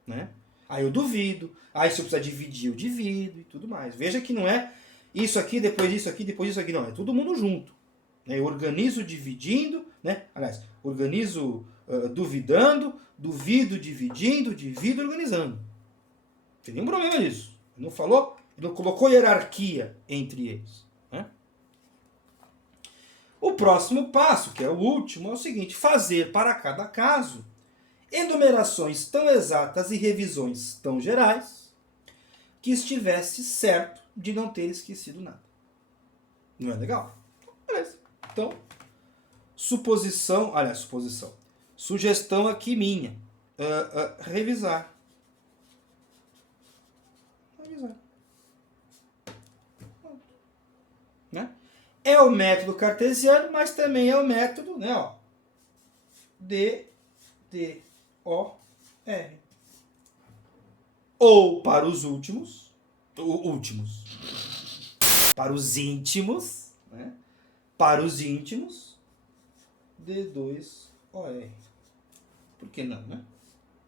né? Aí eu duvido, aí se eu precisar dividir, eu divido e tudo mais. Veja que não é isso aqui, depois isso aqui, depois isso aqui, não. É todo mundo junto. Eu organizo dividindo, né? Aliás, organizo duvidando, duvido dividindo, divido organizando. Não tem nenhum problema nisso. Ele não falou, ele não colocou hierarquia entre eles, né? O próximo passo, que é o último, é o seguinte: fazer para cada caso enumerações tão exatas e revisões tão gerais que estivesse certo de não ter esquecido nada. Não é legal? Beleza. Então, sugestão aqui minha, revisar. Né? É o método cartesiano, mas também é o método, né, ó, DDOR. Ou para os últimos, para os íntimos, né? Para os íntimos, D2OR. Por que não, né?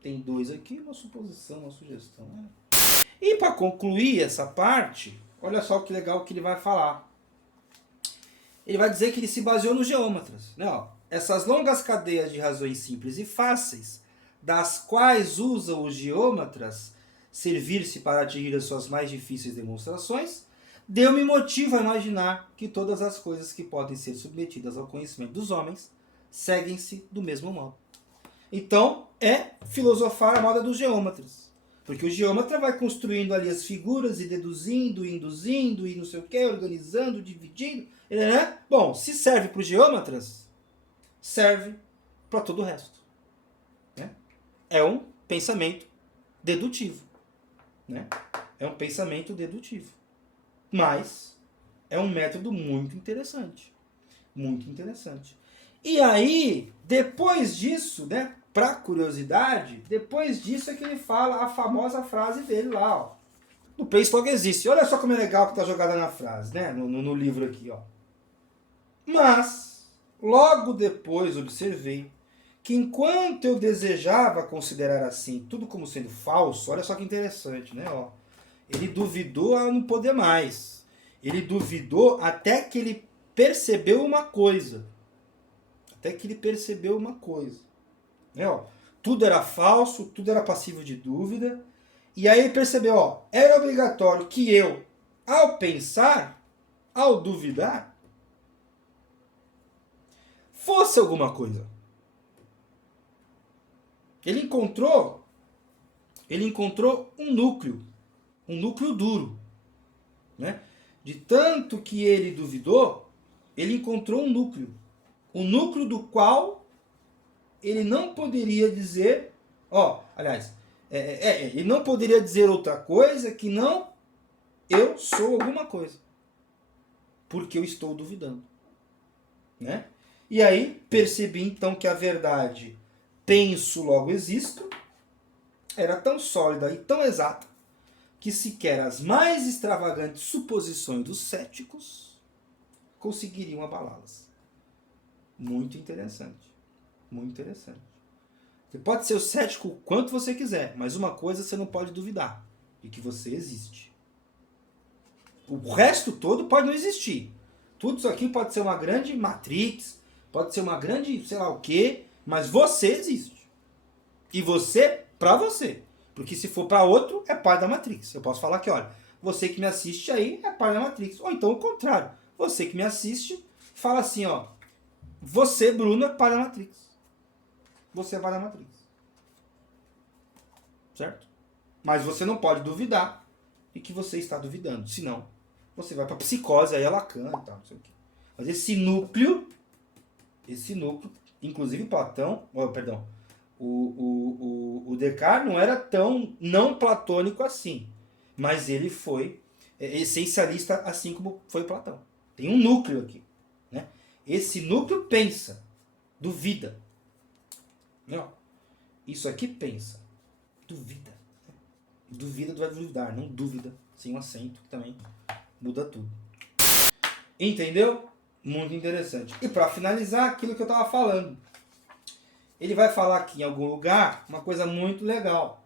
Tem dois aqui, uma suposição, uma sugestão. Né? E para concluir essa parte, olha só que legal que ele vai falar. Ele vai dizer que ele se baseou nos geômetras. Né? Ó, essas longas cadeias de razões simples e fáceis, das quais usam os geômetras servir-se para atingir as suas mais difíceis demonstrações, deu-me motivo a imaginar que todas as coisas que podem ser submetidas ao conhecimento dos homens seguem-se do mesmo modo. Então, é filosofar a moda dos geômetras. Porque o geômetra vai construindo ali as figuras e deduzindo, induzindo e não sei o que, organizando, dividindo. Né? Bom, se serve para os geômetras, serve para todo o resto. Né? É um pensamento dedutivo. Né? É um pensamento dedutivo. Mas é um método muito interessante. Muito interessante. E aí, depois disso, né, para curiosidade, depois disso é que ele fala a famosa frase dele lá, ó. O Pense Logo Existe. Olha só como é legal que está jogada na frase, né, no livro aqui, ó. Mas, logo depois observei que enquanto eu desejava considerar assim tudo como sendo falso, olha só que interessante, né, ó. Ele duvidou a não poder mais. Ele duvidou até que ele percebeu uma coisa. Né, ó, tudo era falso, tudo era passível de dúvida. E aí ele percebeu, ó, era obrigatório que eu, ao pensar, ao duvidar, fosse alguma coisa. Ele encontrou um núcleo duro. Né? De tanto que ele duvidou, ele encontrou um núcleo do qual ele não poderia dizer, ele não poderia dizer outra coisa que não eu sou alguma coisa, porque eu estou duvidando, né? E aí percebi então que a verdade, penso logo existo, era tão sólida e tão exata que sequer as mais extravagantes suposições dos céticos conseguiriam abalá-las. Muito interessante. Muito interessante. Você pode ser o cético o quanto você quiser, mas uma coisa você não pode duvidar, de que você existe. O resto todo pode não existir. Tudo isso aqui pode ser uma grande matrix, pode ser uma grande sei lá o quê, mas você existe. E você, pra você. Porque se for para outro, é parte da Matrix. Eu posso falar que, olha, você que me assiste aí é parte da Matrix. Ou então o contrário. Você que me assiste, fala assim, ó. Você, Bruno, é parte da Matrix. Você é parte da Matrix. Certo? Mas você não pode duvidar de que você está duvidando. Senão, você vai para psicose, aí é Lacan e tal, não sei o quê. Mas esse núcleo, inclusive Platão, o Descartes não era tão não platônico assim, mas ele foi essencialista assim como foi Platão. Tem um núcleo aqui, né? Esse núcleo pensa, duvida. Não, isso aqui pensa, duvida. Duvida vai duvidar, não dúvida, sem um acento, que também muda tudo. Entendeu? Muito interessante. E para finalizar, aquilo que eu estava falando. Ele vai falar aqui em algum lugar uma coisa muito legal,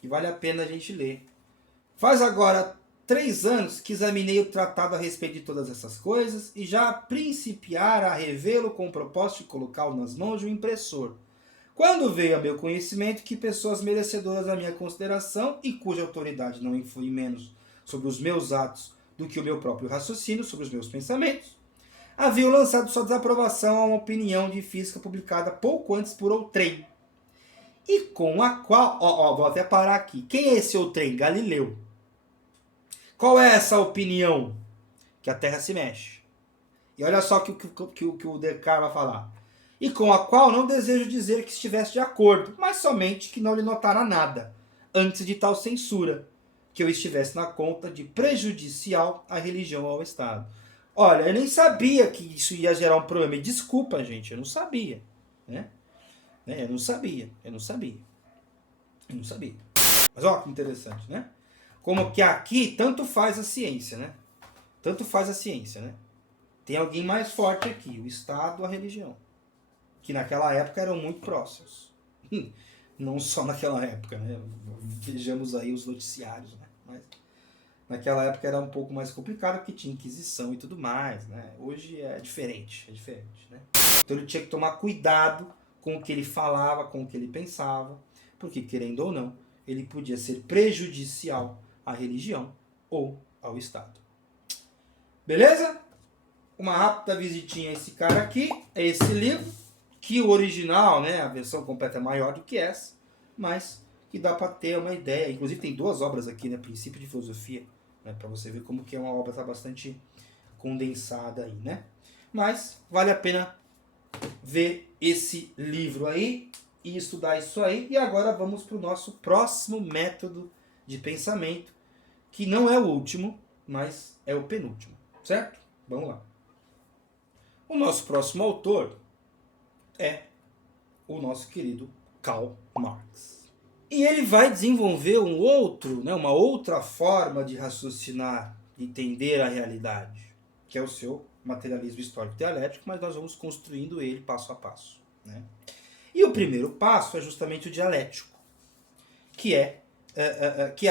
que vale a pena a gente ler. Faz agora 3 anos que examinei o tratado a respeito de todas essas coisas e já principiar a revê-lo com o propósito de colocá-lo nas mãos de um impressor. Quando veio a meu conhecimento que pessoas merecedoras da minha consideração e cuja autoridade não influi menos sobre os meus atos do que o meu próprio raciocínio sobre os meus pensamentos, haviam lançado sua desaprovação a uma opinião de física publicada pouco antes por outrem, e com a qual... vou até parar aqui. Quem é esse outrem? Galileu. Qual é essa opinião? Que a Terra se mexe. E olha só que o Descartes vai falar. E com a qual não desejo dizer que estivesse de acordo, mas somente que não lhe notara nada, antes de tal censura, que eu estivesse na conta de prejudicial à religião ou ao Estado. Olha, eu nem sabia que isso ia gerar um problema. E desculpa, gente, eu não sabia. Né? Eu não sabia. Mas ó, que interessante, né? Como que aqui tanto faz a ciência, né? Tem alguém mais forte aqui, o Estado, a religião. Que naquela época eram muito próximos. Não só naquela época, né? Vejamos aí os noticiários, né? Mas naquela época era um pouco mais complicado, porque tinha Inquisição e tudo mais, né? Hoje é diferente, né? Então ele tinha que tomar cuidado com o que ele falava, com o que ele pensava, porque, querendo ou não, ele podia ser prejudicial à religião ou ao Estado. Beleza? Uma rápida visitinha a esse cara aqui, é esse livro, que o original, né, a versão completa é maior do que essa, mas que dá para ter uma ideia. Inclusive tem 2 obras aqui, né, Princípio de Filosofia, né, para você ver como que é uma obra tá bastante condensada aí, né? Mas vale a pena ver esse livro aí e estudar isso aí. E agora vamos para o nosso próximo método de pensamento, que não é o último, mas é o penúltimo, certo? Vamos lá. O nosso próximo autor é o nosso querido Karl Marx. E ele vai desenvolver uma outra forma de raciocinar, de entender a realidade, que é o seu materialismo histórico dialético, mas nós vamos construindo ele passo a passo. Né? E o primeiro passo é justamente o dialético, que é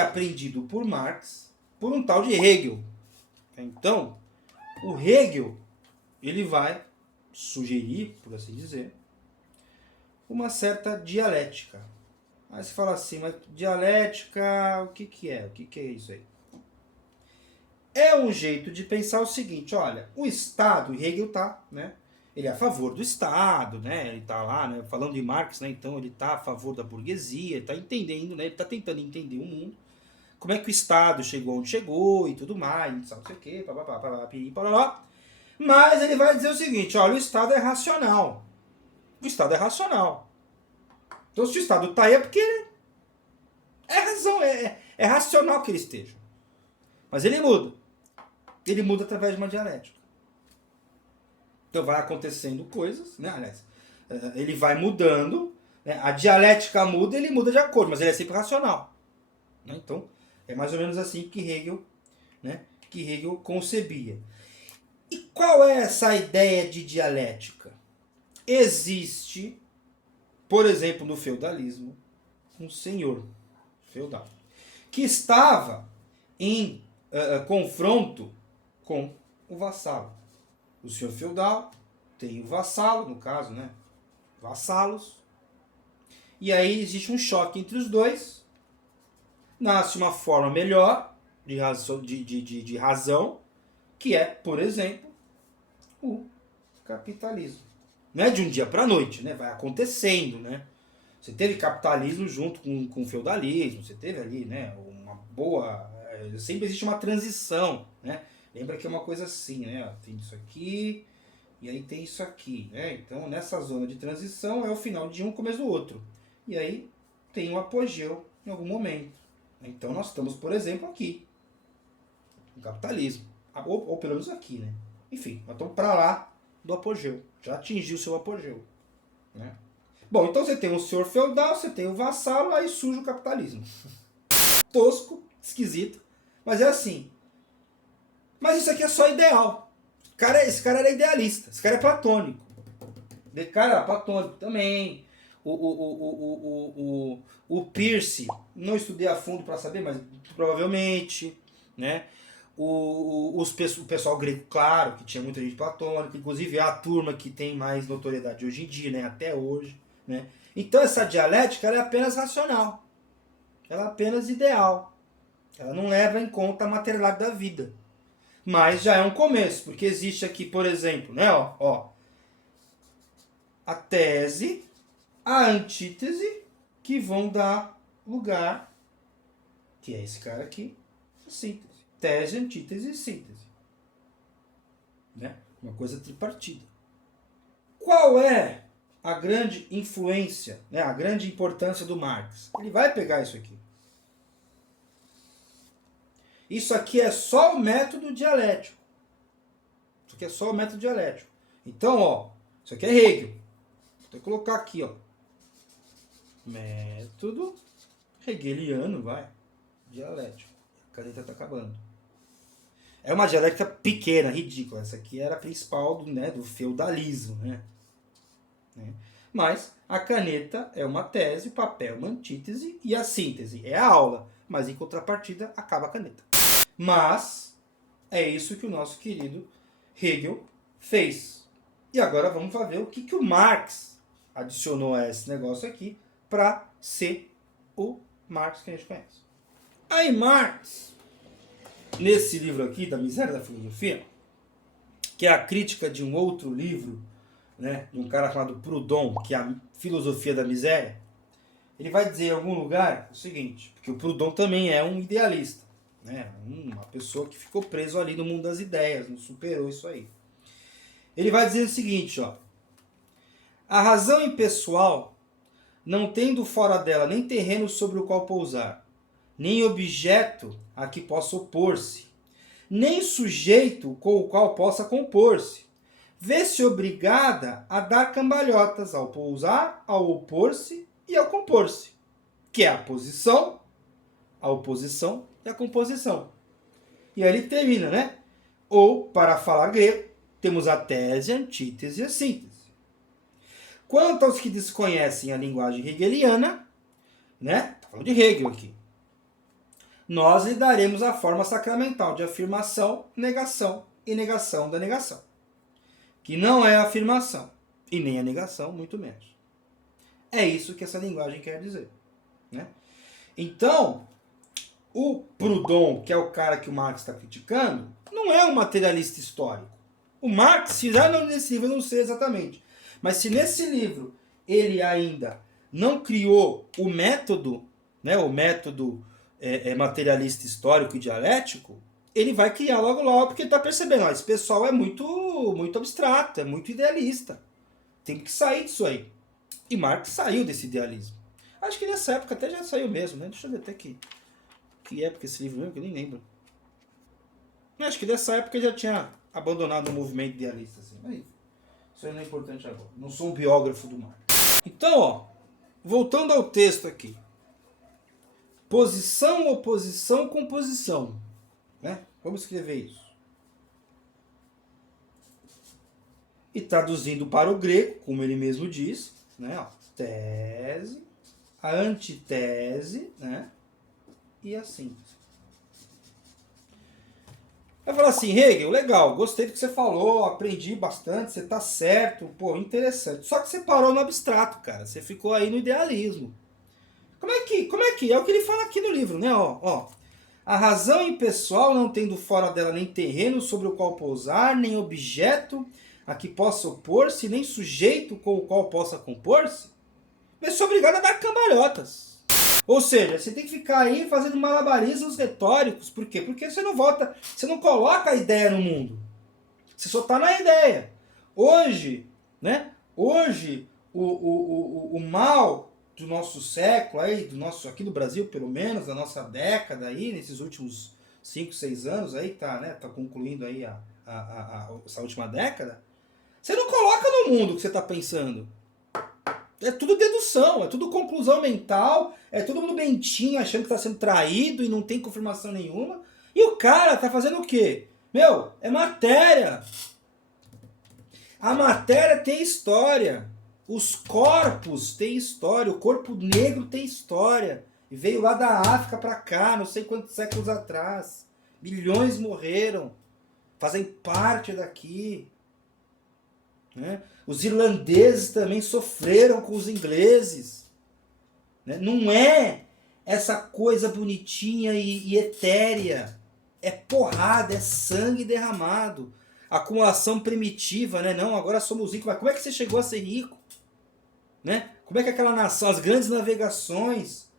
aprendido por Marx por um tal de Hegel. Então, o Hegel ele vai sugerir, por assim dizer, uma certa dialética. Aí você fala assim, mas dialética, o que é? O que é isso aí? É um jeito de pensar o seguinte, olha, o Estado, e Hegel tá, né? Ele é a favor do Estado, né? Ele tá lá, né? Falando de Marx, né? Então ele tá a favor da burguesia, ele tá entendendo, né? Ele tá tentando entender o mundo. Como é que o Estado chegou onde chegou e tudo mais, não sei o quê, papapá. Mas ele vai dizer o seguinte, olha, o Estado é racional. O Estado é racional. Então se o Estado está aí é porque é razão, é racional que ele esteja. Mas ele muda. Ele muda através de uma dialética. Então vai acontecendo coisas, né? Aliás, ele vai mudando, né? A dialética muda, ele muda de acordo, mas ele é sempre racional. Né? Então é mais ou menos assim que Hegel concebia. E qual é essa ideia de dialética? Existe, por exemplo, no feudalismo, um senhor feudal que estava em confronto com o vassalo. O senhor feudal tem o vassalo, no caso, né? Vassalos. E aí existe um choque entre os dois. Nasce uma forma melhor de razão, que é, por exemplo, o capitalismo. Não é de um dia para a noite, né? Vai acontecendo, né? Você teve capitalismo junto com o feudalismo, você teve ali, né, uma boa... Sempre existe uma transição, né? Lembra que é uma coisa assim, né? Tem isso aqui e aí tem isso aqui, né? Então nessa zona de transição é o final de um, começo do outro. E aí tem um apogeu em algum momento. Então nós estamos, por exemplo, aqui, no capitalismo. Ou pelo menos aqui, né? Enfim, nós estamos para lá do apogeu. Já atingiu o seu apogeu, né? Bom, então você tem o senhor feudal, você tem o vassalo, aí surge o capitalismo. Tosco, esquisito, mas é assim. Mas isso aqui é só ideal. Esse cara era idealista, esse cara é platônico. Esse cara era platônico também. O Peirce, não estudei a fundo para saber, mas provavelmente, né? O pessoal grego, claro, que tinha muita gente platônica, inclusive é a turma que tem mais notoriedade hoje em dia, né? Até hoje, né? Então essa dialética ela é apenas racional, ela é apenas ideal, ela não leva em conta a materialidade da vida. Mas já é um começo, porque existe aqui, por exemplo, né, a tese, a antítese, que vão dar lugar, que é esse cara aqui, a síntese. Tese, antítese e síntese. Né? Uma coisa tripartida. Qual é a grande influência, né, a grande importância do Marx? Ele vai pegar isso aqui. Isso aqui é só o método dialético. Isso aqui é só o método dialético. Então, isso aqui é Hegel. Vou colocar aqui, método hegeliano, vai. Dialético. A caneta está acabando. É uma dialética pequena, ridícula. Essa aqui era a principal do feudalismo, né? Mas a caneta é uma tese, o papel é uma antítese e a síntese é a aula. Mas em contrapartida, acaba a caneta. Mas é isso que o nosso querido Hegel fez. E agora vamos ver o que o Marx adicionou a esse negócio aqui para ser o Marx que a gente conhece. Aí Marx, nesse livro aqui, da Miséria da Filosofia, que é a crítica de um outro livro, né, de um cara chamado Proudhon, que é a Filosofia da Miséria, ele vai dizer em algum lugar o seguinte, porque o Proudhon também é um idealista, né, uma pessoa que ficou preso ali no mundo das ideias, não superou isso aí. Ele vai dizer o seguinte, a razão impessoal, não tendo fora dela nem terreno sobre o qual pousar, nem objeto a que possa opor-se, nem sujeito com o qual possa compor-se, vê-se obrigada a dar cambalhotas ao pousar, ao opor-se e ao compor-se, que é a posição, a oposição e a composição. E aí ele termina, né? Ou, para falar grego, temos a tese, a antítese e a síntese. Quanto aos que desconhecem a linguagem hegeliana, né? Tá falando de Hegel aqui. Nós lhe daremos a forma sacramental de afirmação, negação e negação da negação. Que não é a afirmação e nem a negação, muito menos. É isso que essa linguagem quer dizer. Né? Então, o Proudhon, que é o cara que o Marx está criticando, não é um materialista histórico. O Marx, se já não nesse livro, eu não sei exatamente. Mas se nesse livro ele ainda não criou o método, né, o método materialista histórico e dialético, ele vai criar logo logo, porque ele está percebendo, esse pessoal é muito abstrato, é muito idealista. Tem que sair disso aí. E Marx saiu desse idealismo. Acho que nessa época até já saiu mesmo, né? Deixa eu ver até que época esse livro mesmo, que eu nem lembro. Acho que nessa época ele já tinha abandonado o movimento idealista. Assim. Mas isso aí não é importante agora. Não sou um biógrafo do Marx. Então, voltando ao texto aqui. Posição, oposição, composição. Né? Vamos escrever isso. E traduzindo para o grego, como ele mesmo diz, né? Tese, a antitese, né? E a síntese. Vai falar assim, Hegel, legal, gostei do que você falou, aprendi bastante, você tá certo, pô, interessante. Só que você parou no abstrato, cara, você ficou aí no idealismo. Como é que? É o que ele fala aqui no livro, né? A razão impessoal, não tendo fora dela nem terreno sobre o qual pousar, nem objeto a que possa opor-se, nem sujeito com o qual possa compor-se, vai ser obrigado a dar cambalhotas. Ou seja, você tem que ficar aí fazendo malabarismos retóricos. Por quê? Porque você não volta, você não coloca a ideia no mundo. Você só está na ideia. Hoje, né? Hoje, o mal do nosso século, aí, do nosso, aqui no Brasil, pelo menos, da nossa década aí, nesses últimos 5, 6 anos aí, que tá, né, tá concluindo aí essa última década, você não coloca no mundo o que você está pensando. É tudo dedução, é tudo conclusão mental, é todo mundo bentinho achando que está sendo traído e não tem confirmação nenhuma. E o cara tá fazendo o quê? Meu, é matéria. A matéria tem história. Os corpos têm história. O corpo negro tem história. E veio lá da África para cá, não sei quantos séculos atrás. Milhões morreram. Fazem parte daqui. Né? Os irlandeses também sofreram com os ingleses. Né? Não é essa coisa bonitinha e etérea. É porrada, é sangue derramado. Acumulação primitiva, né? Não, agora somos ricos. Mas como é que você chegou a ser rico? Né? Como é que aquela nação, as grandes navegações,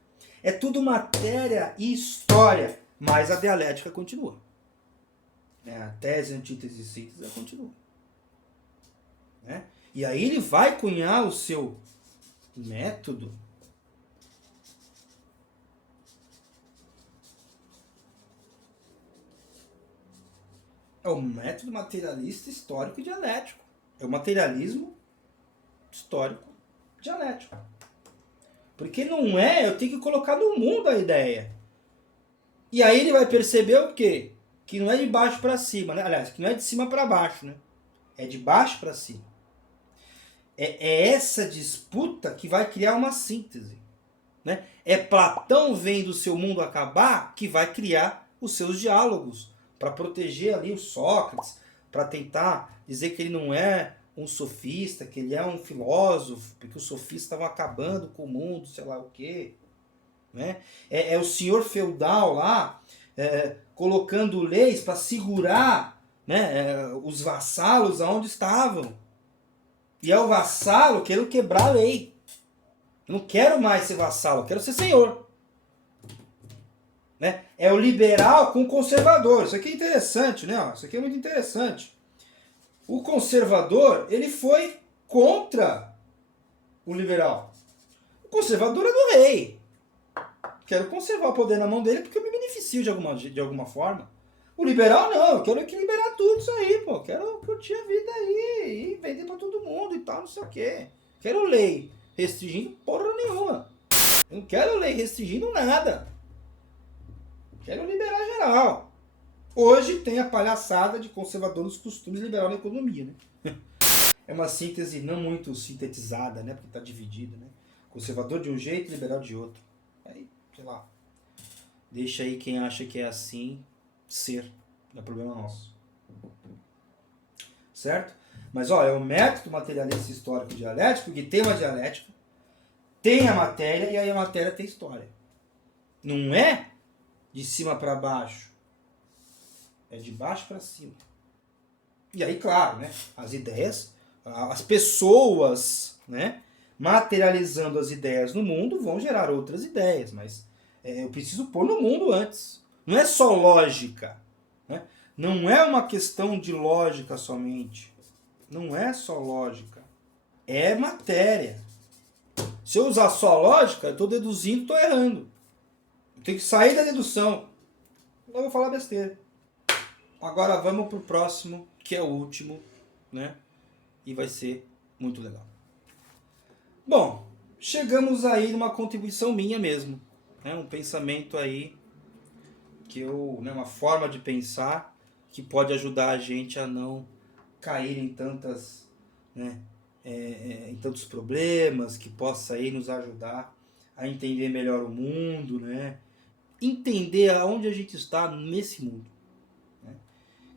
é tudo matéria e história. Mas a dialética continua. Né? A tese, antítese e síntese continua. Né? E aí ele vai cunhar o seu método. É o método materialista histórico e dialético. É o materialismo histórico dialético. Porque não é, eu tenho que colocar no mundo a ideia. E aí ele vai perceber o quê? Que não é de baixo para cima, né? Aliás, que não é de cima para baixo, né? É de baixo para cima. É essa disputa que vai criar uma síntese. Né? É Platão vendo o seu mundo acabar que vai criar os seus diálogos para proteger ali o Sócrates, para tentar dizer que ele não é um sofista, que ele é um filósofo, porque os sofistas estavam acabando com o mundo, sei lá o quê. Né? É o senhor feudal lá colocando leis para segurar, né, os vassalos aonde estavam. E é o vassalo querendo quebrar a lei. Eu não quero mais ser vassalo, eu quero ser senhor. Né? É o liberal com o conservador. Isso aqui é interessante, né? Isso aqui é muito interessante. O conservador, ele foi contra o liberal. O conservador é do rei. Quero conservar o poder na mão dele porque eu me beneficio de alguma forma. O liberal não, eu quero equilibrar tudo isso aí, pô. Quero curtir a vida aí e vender pra todo mundo e tal, não sei o quê. Quero lei restringindo porra nenhuma. Eu não quero lei restringindo nada. Quero liberar geral. Hoje tem a palhaçada de conservador nos costumes, liberal na economia, né? É uma síntese não muito sintetizada, né? Porque está dividida, né? Conservador de um jeito, liberal de outro. Aí, sei lá. Deixa aí quem acha que é assim ser. Não é problema nosso. Certo? Mas ó, é o método materialista histórico dialético, que tem uma dialética, tem a matéria, e aí a matéria tem história. Não é de cima para baixo. É de baixo para cima. E aí, claro, né? As ideias, as pessoas, né? Materializando as ideias no mundo vão gerar outras ideias, mas eu preciso pôr no mundo antes. Não é só lógica. Né? Não é uma questão de lógica somente. Não é só lógica. É matéria. Se eu usar só lógica, eu estou deduzindo e estou errando. Eu tenho que sair da dedução. Não vou falar besteira. Agora vamos para o próximo, que é o último, né? E vai ser muito legal. Bom, chegamos aí numa contribuição minha mesmo. Né? Um pensamento aí, né? Uma forma de pensar que pode ajudar a gente a não cair em tantas, né? Em tantos problemas, que possa aí nos ajudar a entender melhor o mundo, né? Entender aonde a gente está nesse mundo.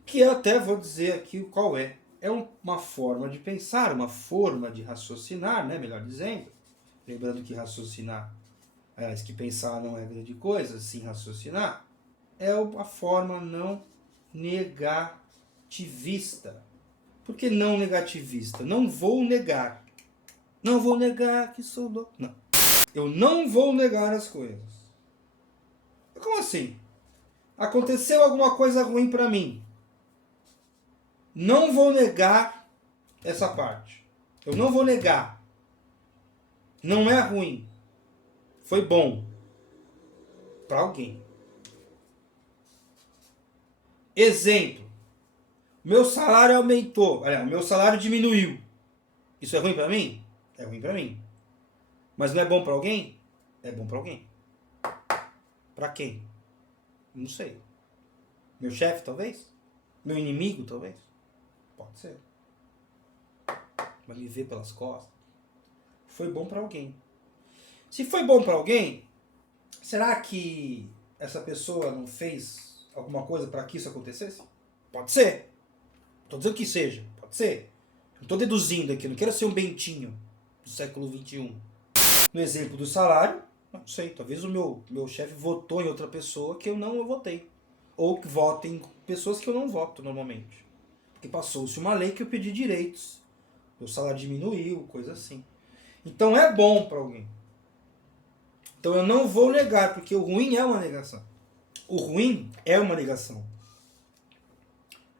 Que eu até vou dizer aqui qual é. É uma forma de pensar, uma forma de raciocinar, né? Melhor dizendo. Lembrando que raciocinar, aliás, que pensar não é grande coisa, sim raciocinar, é a forma não negativista. Por que não negativista? Não vou negar. Não vou negar que sou louco. Não. Eu não vou negar as coisas. Como assim? Aconteceu alguma coisa ruim para mim. Não vou negar essa parte. Eu não vou negar. Não é ruim. Foi bom. Para alguém. Exemplo. Meu salário aumentou. Olha, meu salário diminuiu. Isso é ruim para mim? É ruim para mim. Mas não é bom para alguém? É bom para alguém. Para quem? Não sei. Meu chefe, talvez? Meu inimigo, talvez? Pode ser. Vai me ver pelas costas. Foi bom para alguém. Se foi bom para alguém, será que essa pessoa não fez alguma coisa para que isso acontecesse? Pode ser. Estou dizendo que seja. Pode ser. Não estou deduzindo aqui. Não quero ser um bentinho do século XXI. No exemplo do salário, não sei. Talvez o meu chefe votou em outra pessoa que eu não votei. Ou que votem em pessoas que eu não voto normalmente. Porque passou-se uma lei que eu pedi direitos. Meu salário diminuiu, coisa assim. Então é bom para alguém. Então eu não vou negar, porque o ruim é uma negação. O ruim é uma negação.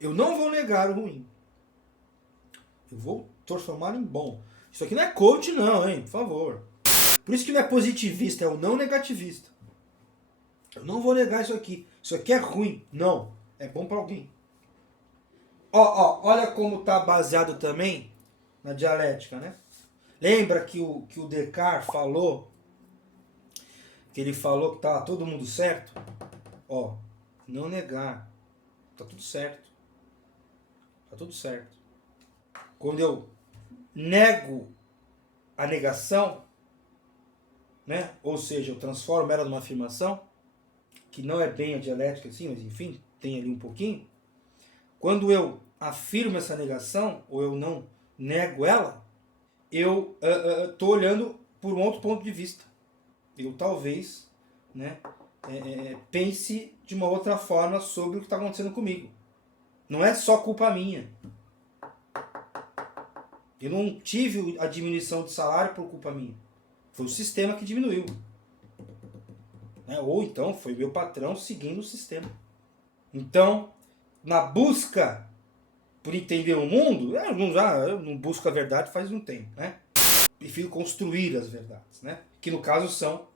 Eu não vou negar o ruim. Eu vou transformar em bom. Isso aqui não é coach não, hein? Por favor. Por isso que não é positivista, é o não negativista. Eu não vou negar isso aqui. Isso aqui é ruim. Não. É bom para alguém. Olha como está baseado também na dialética, né? Lembra que o Descartes falou, que ele falou que estava todo mundo certo? Não negar. Tá tudo certo. Tá tudo certo. Quando eu nego a negação, né? Ou seja, eu transformo ela numa afirmação, que não é bem a dialética assim, mas enfim, tem ali um pouquinho. Quando eu afirmo essa negação, ou eu não nego ela, eu estou olhando por um outro ponto de vista. Eu talvez, né, pense de uma outra forma sobre o que está acontecendo comigo. Não é só culpa minha. Eu não tive a diminuição de salário por culpa minha. Foi o sistema que diminuiu. Ou então foi meu patrão seguindo o sistema. Então, na busca por entender o mundo, eu não busco a verdade faz um tempo, né? Prefiro construir as verdades, né? Que no caso são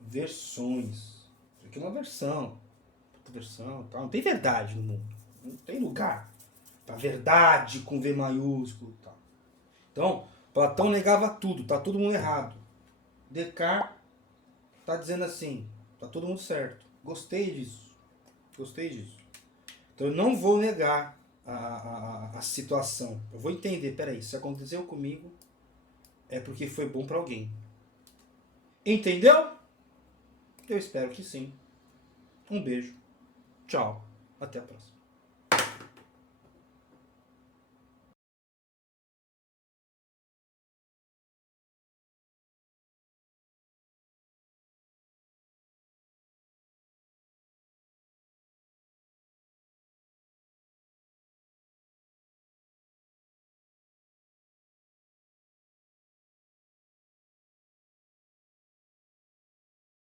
versões. Isso aqui é uma versão. Outra versão, tal. Não tem verdade no mundo. Não tem lugar para verdade com V maiúsculo, tal. Então, Platão negava tudo, tá todo mundo errado. Descartes tá dizendo assim, tá todo mundo certo. Gostei disso. Gostei disso. Então eu não vou negar a situação. Eu vou entender, peraí, se aconteceu comigo, é porque foi bom para alguém. Entendeu? Eu espero que sim. Um beijo. Tchau. Até a próxima.